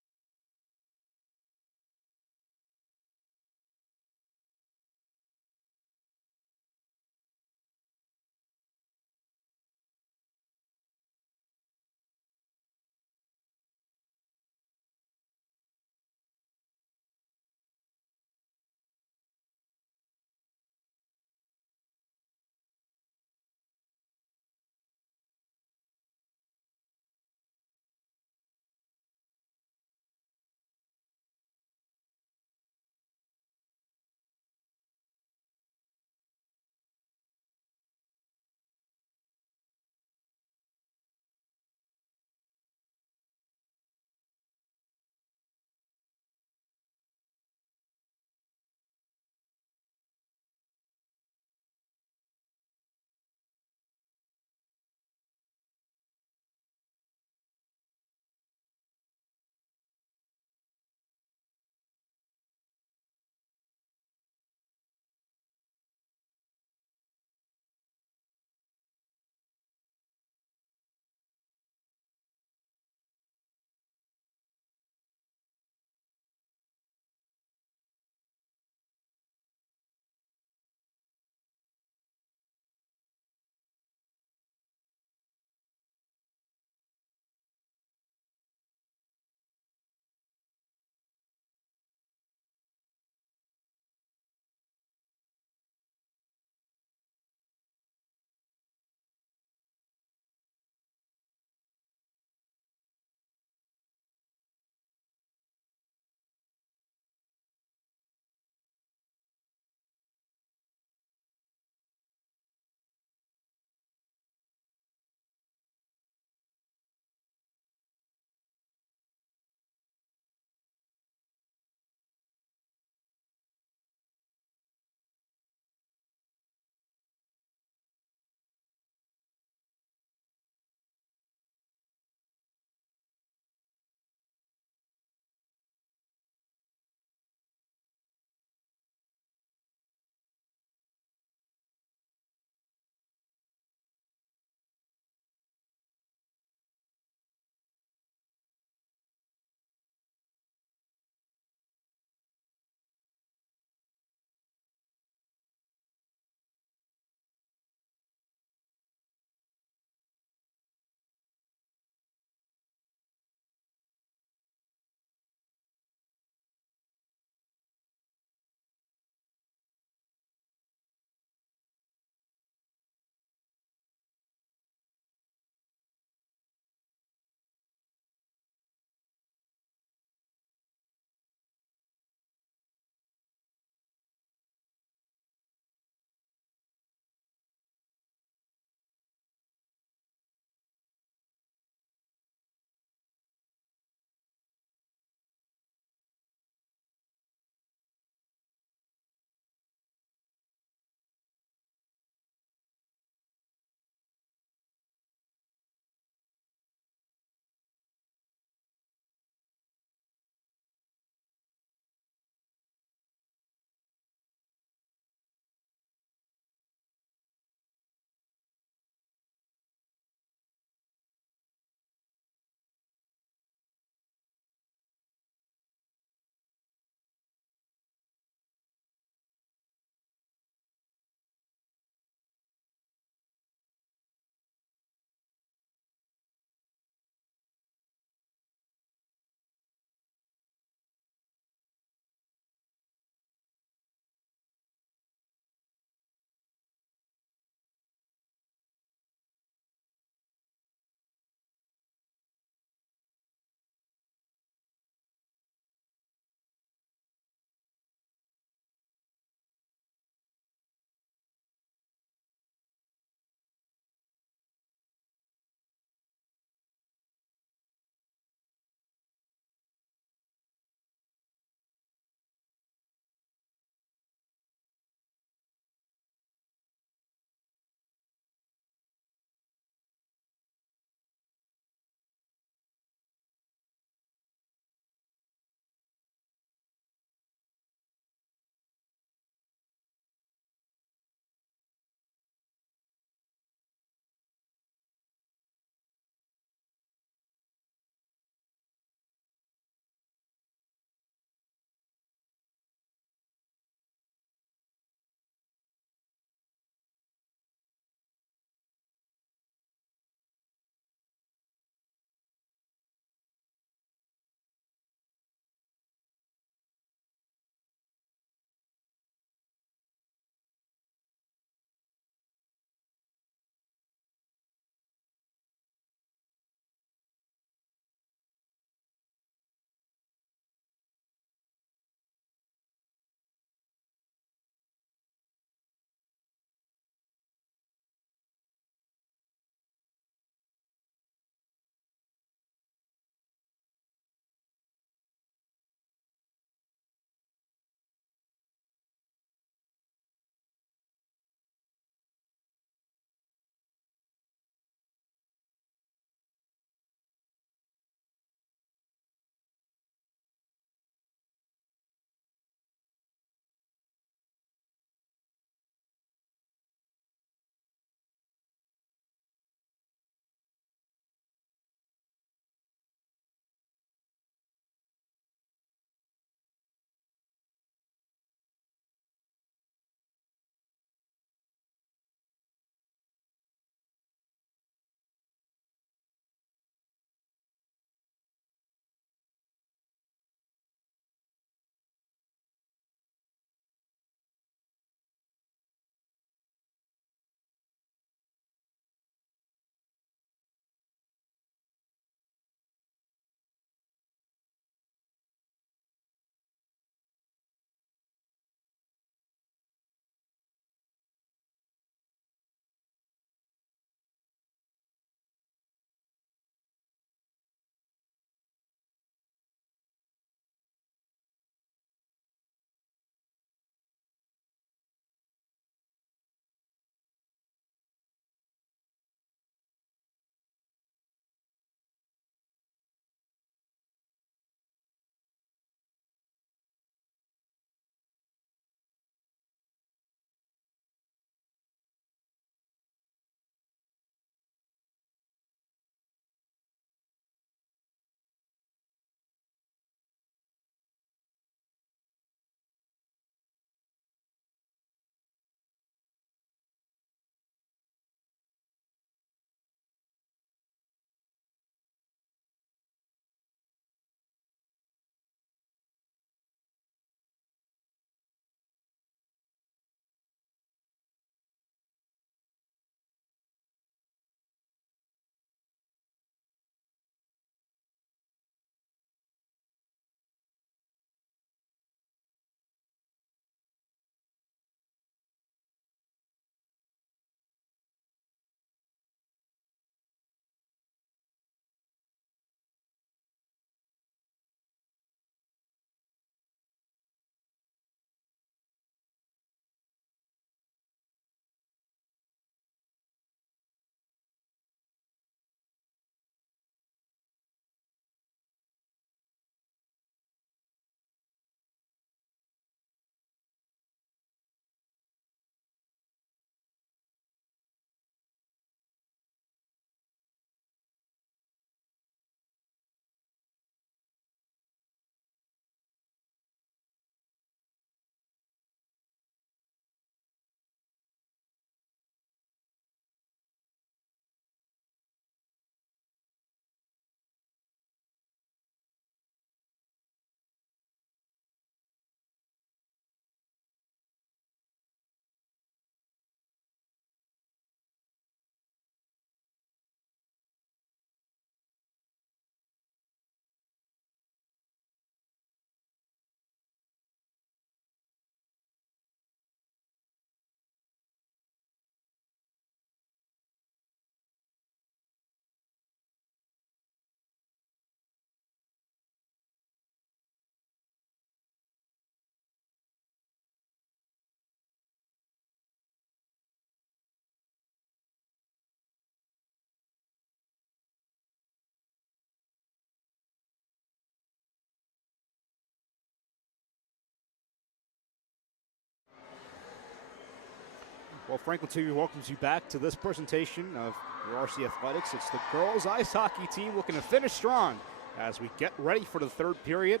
Well, Franklin TV welcomes you back to this presentation of Varsity Athletics. It's the girls ice hockey team looking to finish strong as we get ready for the third period.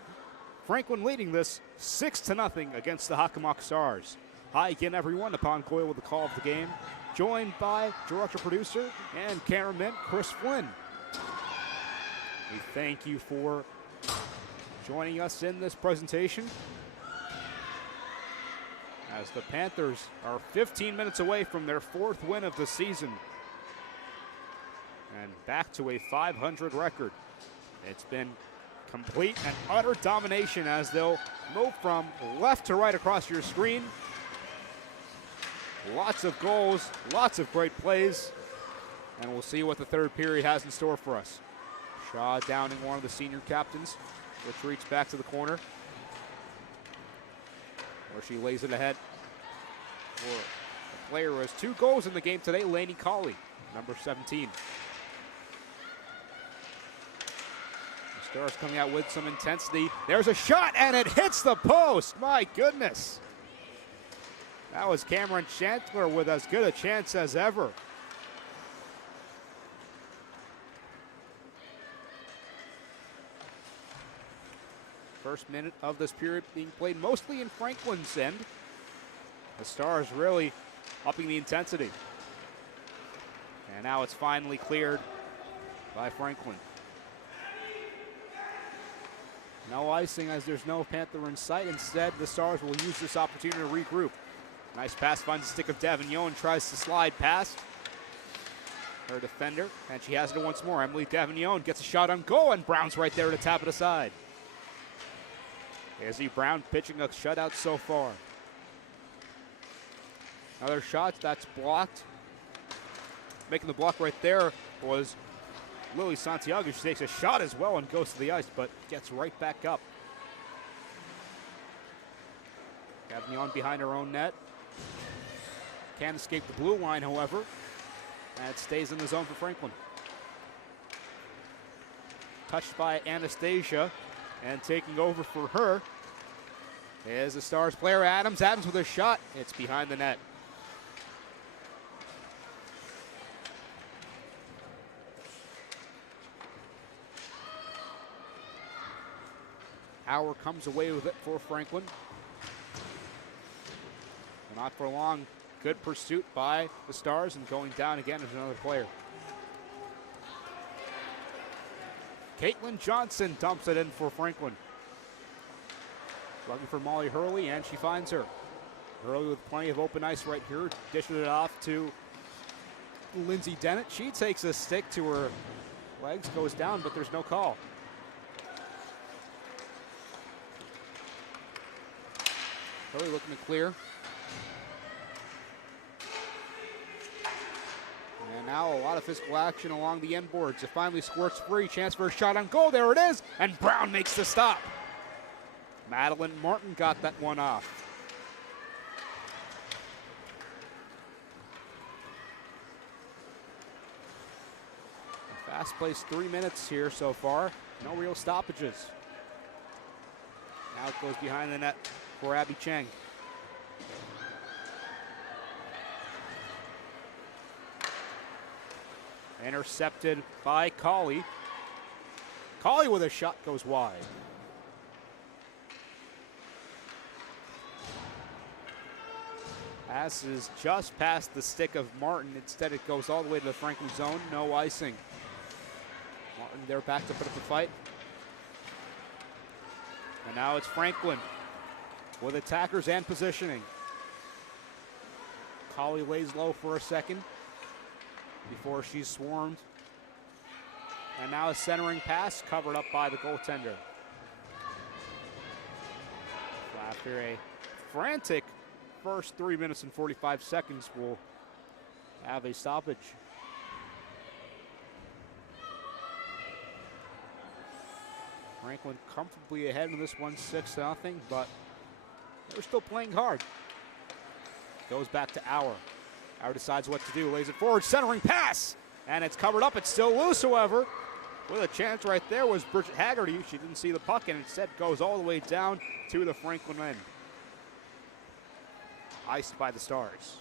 Franklin leading this 6-0 against the Hockomock Stars. Hi again, everyone. Upon Coyle with the call of the game, joined by director, producer, and cameraman Chris Flynn. We thank you for joining us in this presentation, as the Panthers are 15 minutes away from their 4th win of the season and back to a .500 record. It's been complete and utter domination as they'll move from left to right across your screen. Lots of goals, lots of great plays, and we'll see what the third period has in store for us. Shaw downing one of the senior captains, retreats back to the corner, where she lays it ahead for a player who has 2 goals in the game today, Lainey Colley, number 17. The Stars coming out with some intensity. There's a shot, and it hits the post. My goodness. That was Cameron Chandler with as good a chance as ever. First minute of this period being played mostly in Franklin's end. The Stars really upping the intensity. And now it's finally cleared by Franklin. No icing as there's no Panther in sight. Instead, the Stars will use this opportunity to regroup. Nice pass, finds the stick of Davignon and tries to slide past her defender. And she has it once more. Emily Davignon gets a shot on goal, and Brown's right there to tap it aside. Izzy Brown pitching a shutout so far. Another shot that's blocked. Making the block right there was Lily Santiago. She takes a shot as well and goes to the ice, but gets right back up. Davignon behind her own net. Can't escape the blue line, however. And it stays in the zone for Franklin. Touched by Anastasia. And taking over for her is the Stars player Adams. Adams with a shot. It's behind the net. Hauer comes away with it for Franklin. Not for long. Good pursuit by the Stars, and going down again is another player. Caitlin Johnson dumps it in for Franklin. Looking for Molly Hurley, and she finds her. Hurley with plenty of open ice right here, dishing it off to Lindsay Dennett. She takes a stick to her legs, goes down, but there's no call. Hurley looking to clear. And now a lot of physical action along the end boards. It finally squirts free. Chance for a shot on goal. There it is. And Brown makes the stop. Madeline Martin got that one off. Fast-paced 3 minutes here so far. No real stoppages. Now it goes behind the net for Abby Cheng. Intercepted by Colley. Colley with a shot goes wide. Pass is just past the stick of Martin. Instead, it goes all the way to the Franklin zone. No icing. Martin there back to put up the fight. And now it's Franklin with attackers and positioning. Colley lays low for a second before she's swarmed. And now a centering pass covered up by the goaltender. So after a frantic first 3 minutes and 45 seconds, we'll have a stoppage. Franklin comfortably ahead in this one, 6-0, but they're still playing hard. Goes back to Auer. Auer decides what to do, lays it forward, centering pass, and it's covered up. It's still loose, however. With a chance right there was Bridget Haggerty. She didn't see the puck, and instead goes all the way down to the Franklin end. Iced by the Stars.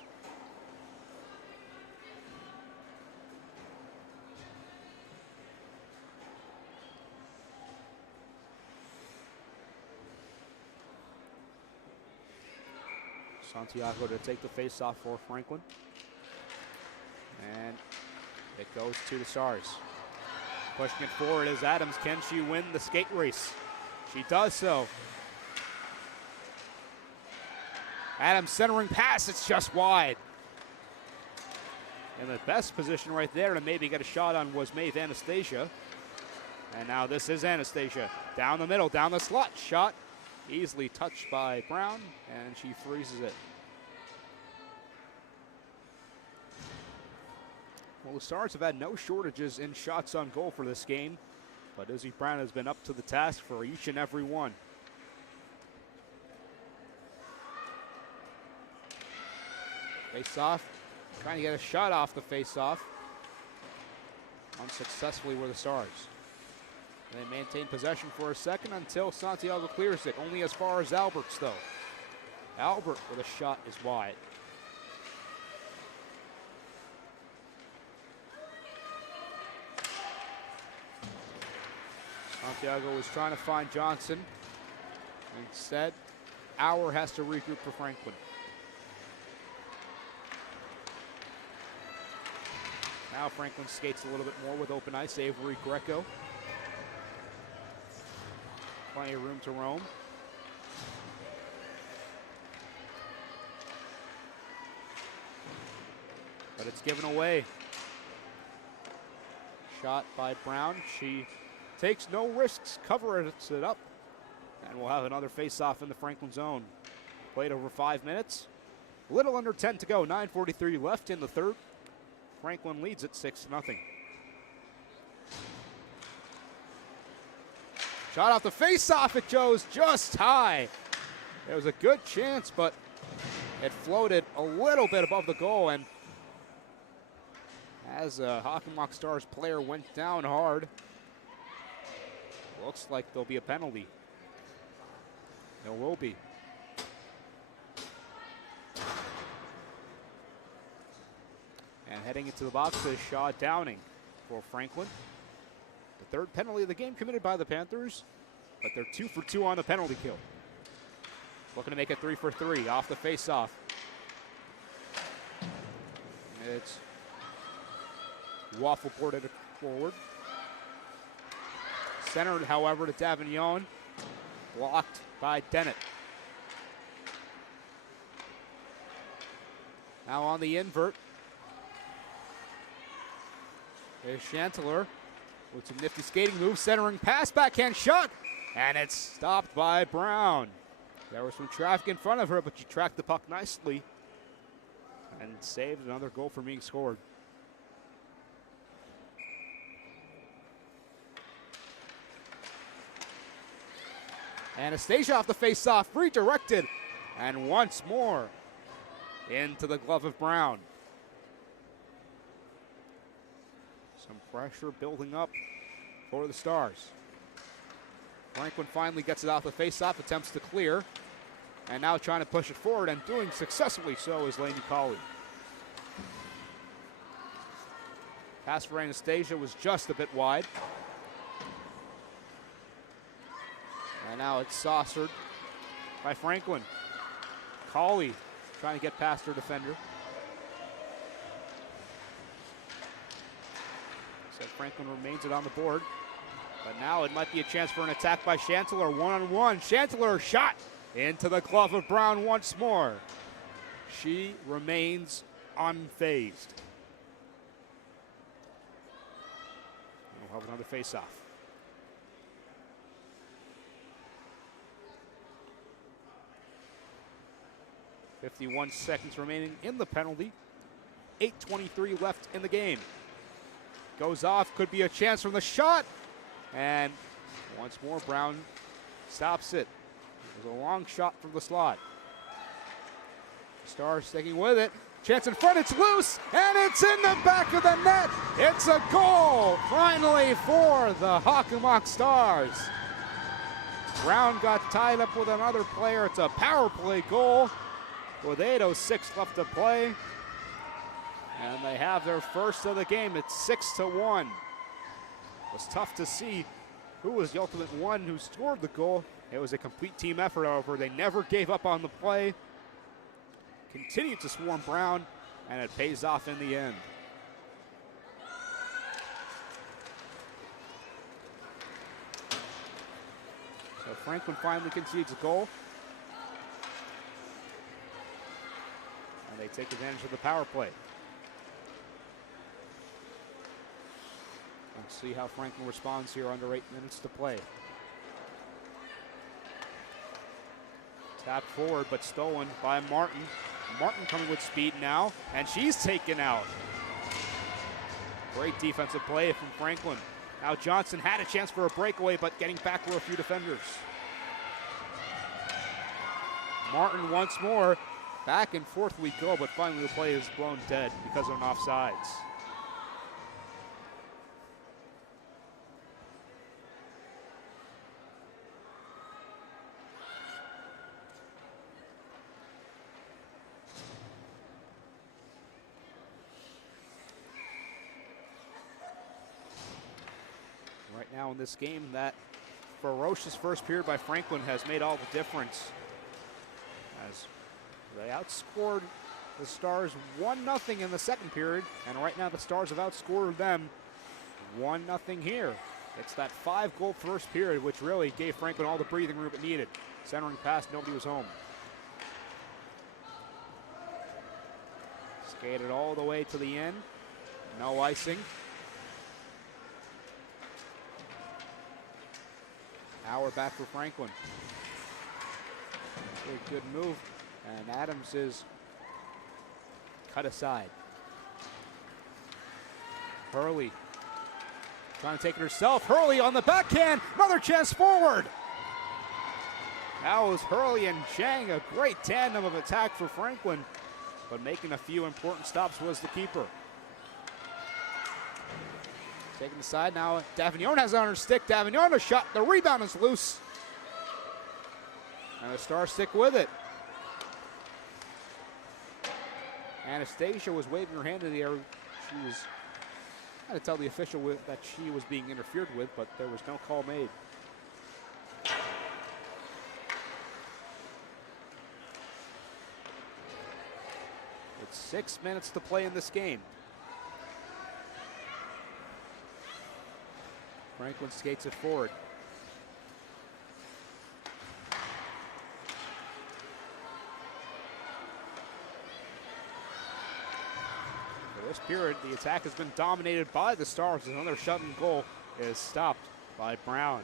Santiago to take the face-off for Franklin. And it goes to the Stars. Pushing it forward is Adams. Can she win the skate race? She does so. Adams centering pass, it's just wide. And the best position right there to maybe get a shot on was Maeve Anastasia. And now this is Anastasia. Down the middle, down the slot. Shot easily touched by Brown, and she freezes it. Well, the Stars have had no shortages in shots on goal for this game, but Izzy Brown has been up to the task for each and every one. Face-off, trying to get a shot off the face-off. Unsuccessfully were the Stars. They maintain possession for a second until Santiago clears it, only as far as Albert's though. Albert with a shot is wide. Santiago was trying to find Johnson. Instead, Auer has to regroup for Franklin. Now Franklin skates a little bit more with open ice. Avery Greco. Plenty of room to roam. But it's given away. Shot by Brown. She takes no risks, covers it up. And we'll have another face-off in the Franklin zone. Played over 5 minutes. A little under 10 to go. 9:43 left in the third. Franklin leads it 6-0. Shot off the face-off, it goes just high. It was a good chance, but it floated a little bit above the goal, and as a Hockenmock Stars player went down hard, looks like there'll be a penalty. There will be. And heading into the box is Shaw Downing for Franklin. The third penalty of the game committed by the Panthers, but they're 2 for 2 on the penalty kill. Looking to make it 3 for 3 off the face-off. It's waffle boarded forward. Centered, however, to Davignon. Blocked by Dennett. Now on the invert is Chanteler with some nifty skating moves, centering pass, backhand shot, and it's stopped by Brown. There was some traffic in front of her, but she tracked the puck nicely and saved another goal from being scored. Anastasia off the face-off, redirected, and once more into the glove of Brown. Some pressure building up for the Stars. Franklin finally gets it off the face-off, attempts to clear, and now trying to push it forward, and doing successfully so is Lainey Colley. Pass for Anastasia was just a bit wide. And now it's saucered by Franklin. Colley trying to get past her defender. So Franklin remains it on the board. But now it might be a chance for an attack by Chanteler. One-on-one. Chanteler shot into the glove of Brown once more. She remains unfazed. We'll have another face-off. 51 seconds remaining in the penalty. 8:23 left in the game. Goes off, could be a chance from the shot. And once more, Brown stops it. It was a long shot from the slot. Stars sticking with it. Chance in front, it's loose, and it's in the back of the net. It's a goal, finally, for the Hockenmock Stars. Brown got tied up with another player. It's a power play goal with 8:06 left to play. And they have their first of the game. It's 6-1. It was tough to see who was the ultimate one who scored the goal. It was a complete team effort, however. They never gave up on the play. continued to swarm Brown, and it pays off in the end. So Franklin finally concedes a goal. And they take advantage of the power play. Let's see how Franklin responds here under 8 minutes to play. Tapped forward, but stolen by Martin. Martin coming with speed now, and she's taken out. Great defensive play from Franklin. Now Johnson had a chance for a breakaway, but getting back were a few defenders. Martin once more. Back and forth we go, but finally the play is blown dead because of an offsides. Right now in this game, that ferocious first period by Franklin has made all the difference. As they outscored the Stars 1-0 in the second period, and right now the Stars have outscored them 1-0 here. It's that 5-goal first period which really gave Franklin all the breathing room it needed. Centering pass, nobody was home. Skated all the way to the end, no icing. Hour back for Franklin. Very good move. And Adams is cut aside. Hurley trying to take it herself. Hurley on the backhand. Another chance forward. That was Hurley and Chang. A great tandem of attack for Franklin. But making a few important stops was the keeper. Taking the side now. Davignon has it on her stick. Davignon a shot. The rebound is loose. And the Stars stick with it. Anastasia was waving her hand in the air. She was trying to tell the official that she was being interfered with, but there was no call made. It's 6 minutes to play in this game. Franklin skates it forward. This period, the attack has been dominated by the Stars. Another shot and goal is stopped by Brown.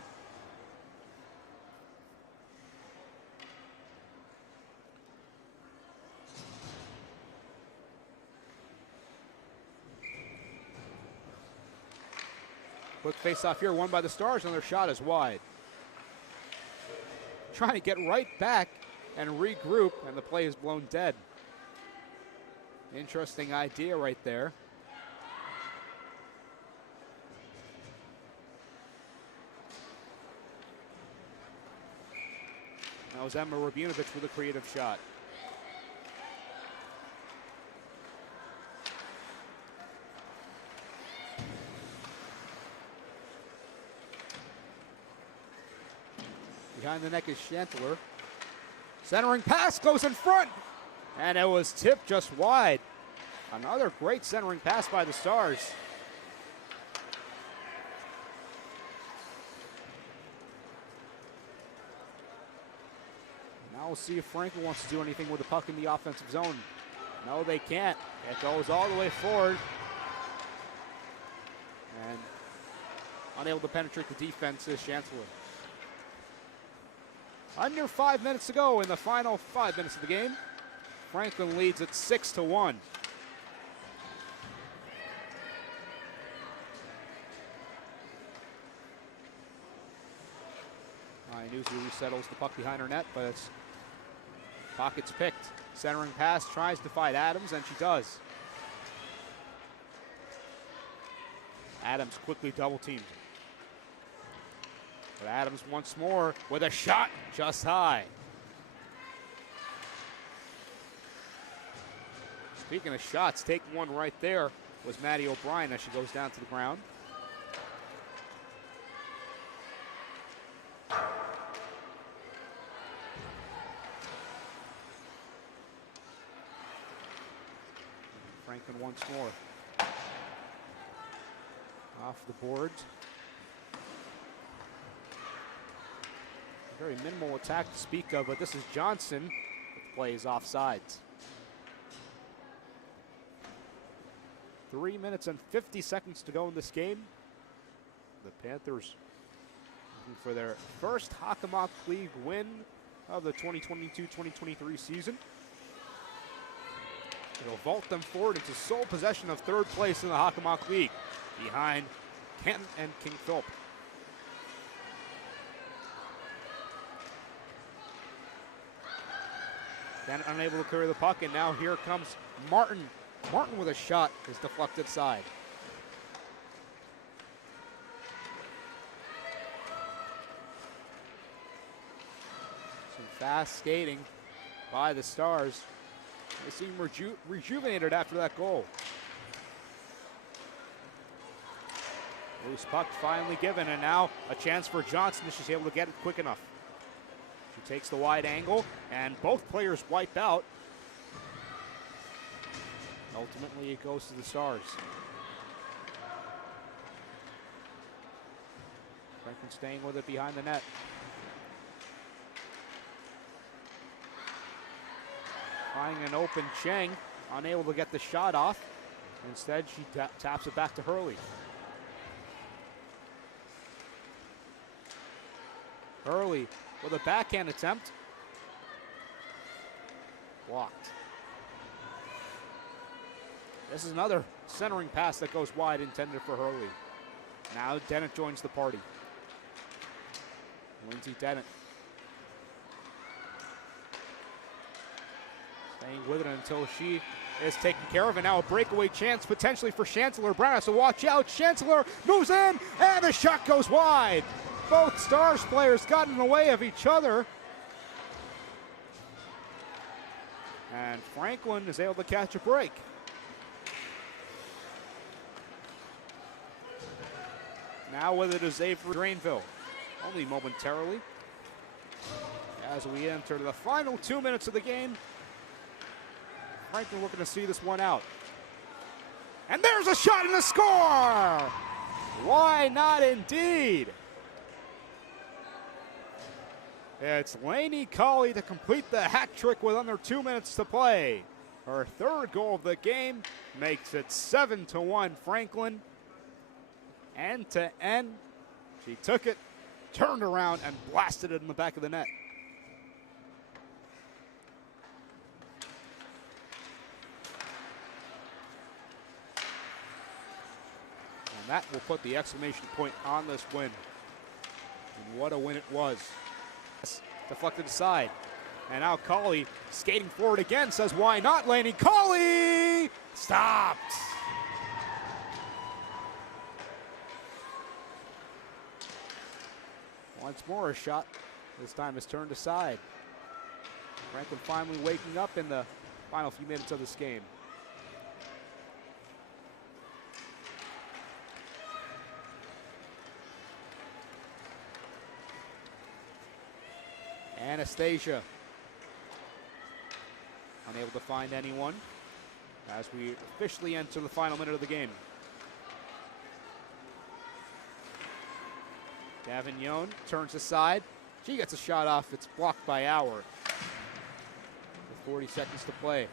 Quick face-off here, won by the Stars. Another shot is wide. Trying to get right back and regroup, and the play is blown dead. Interesting idea right there. That was Emma Rabunovich with a creative shot. Behind the neck is Shantler. Centering pass goes in front. And it was tipped just wide. Another great centering pass by the Stars. Now we'll see if Franklin wants to do anything with the puck in the offensive zone. No, they can't. It goes all the way forward. And unable to penetrate the defense is Chancellor. Under 5 minutes to go in the final 5 minutes of the game. Franklin leads it 6-1. Newsy resettles the puck behind her net, but it's pockets picked. Centering pass, tries to fight Adams, and she does. Adams quickly double teamed. But Adams once more with a shot just high. Speaking of shots, taking one right there was Maddie O'Brien as she goes down to the ground. Franklin once more. Off the boards. Very minimal attack to speak of, but this is Johnson. The play is offsides. 3 minutes and 50 seconds to go in this game. The Panthers looking for their first Hockomock League win of the 2022-2023 season. It'll vault them forward into sole possession of third place in the Hockomock League, behind Canton and King Philip. Canton unable to clear the puck, and now here comes Martin. Martin with a shot is deflected aside. Some fast skating by the Stars. They seem rejuvenated after that goal. Loose puck finally given, and now a chance for Johnson if she's able to get it quick enough. She takes the wide angle, and both players wipe out. Ultimately, it goes to the Stars. Franklin staying with it behind the net. Finding an open Cheng, unable to get the shot off. Instead, she taps it back to Hurley. Hurley with a backhand attempt. Blocked. This is another centering pass that goes wide, intended for Hurley. Now Dennett joins the party. Lindsay Dennett. Staying with it until she is taken care of, and now a breakaway chance potentially for Chancellor Brown. So watch out, Chancellor moves in, and the shot goes wide. Both Stars players got in the way of each other. And Franklin is able to catch a break. Now with it is Avery Drainville, only momentarily. As we enter the final 2 minutes of the game, Franklin looking to see this one out. And there's a shot and a score! Why not indeed? It's Lainey Colley to complete the hat trick with under 2 minutes to play. Her third goal of the game makes it 7-1 Franklin. End to end, she took it, turned around, and blasted it in the back of the net. And that will put the exclamation point on this win. And what a win it was. Deflected aside. And now Colley skating forward again, says, why not, Lainey? Colley stopped. Once more a shot, this time is turned aside. Franklin finally waking up in the final few minutes of this game. Anastasia unable to find anyone as we officially enter the final minute of the game. Davignon turns aside. She gets a shot off. It's blocked by Auer. With 40 seconds to play.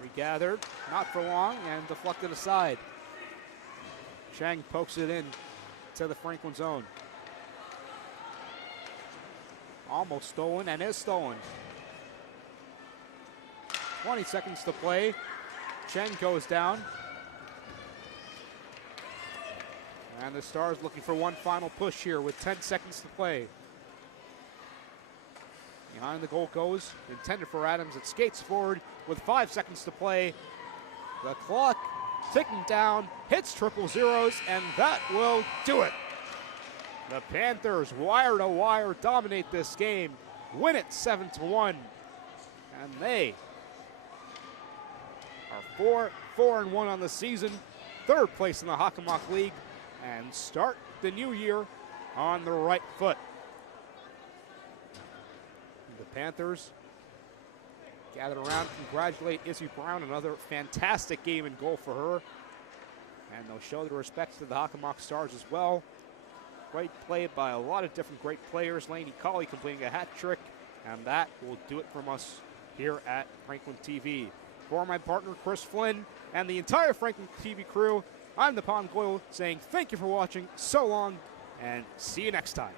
Regathered, not for long, and deflected aside. Cheng pokes it in to the Franklin zone. Almost stolen, and is stolen. 20 seconds to play. Cheng goes down. And the Stars looking for one final push here with 10 seconds to play. Behind the goal goes, intended for Adams. It skates forward with 5 seconds to play. The clock ticking down, hits triple zeros, and that will do it. The Panthers, wire to wire, dominate this game, win it 7-1, and they are 4-1 on the season, third place in the Hockomock League, and start the new year on the right foot. Panthers gather around, congratulate Izzy Brown, another fantastic game in goal for her. And they'll show their respects to the Hockomock Stars as well. Great play by a lot of different great players. Lainey Colley completing a hat trick. And that will do it from us here at Franklin TV. For my partner, Chris Flynn, and the entire Franklin TV crew, I'm the Pond Goyle saying thank you for watching, so long, and see you next time.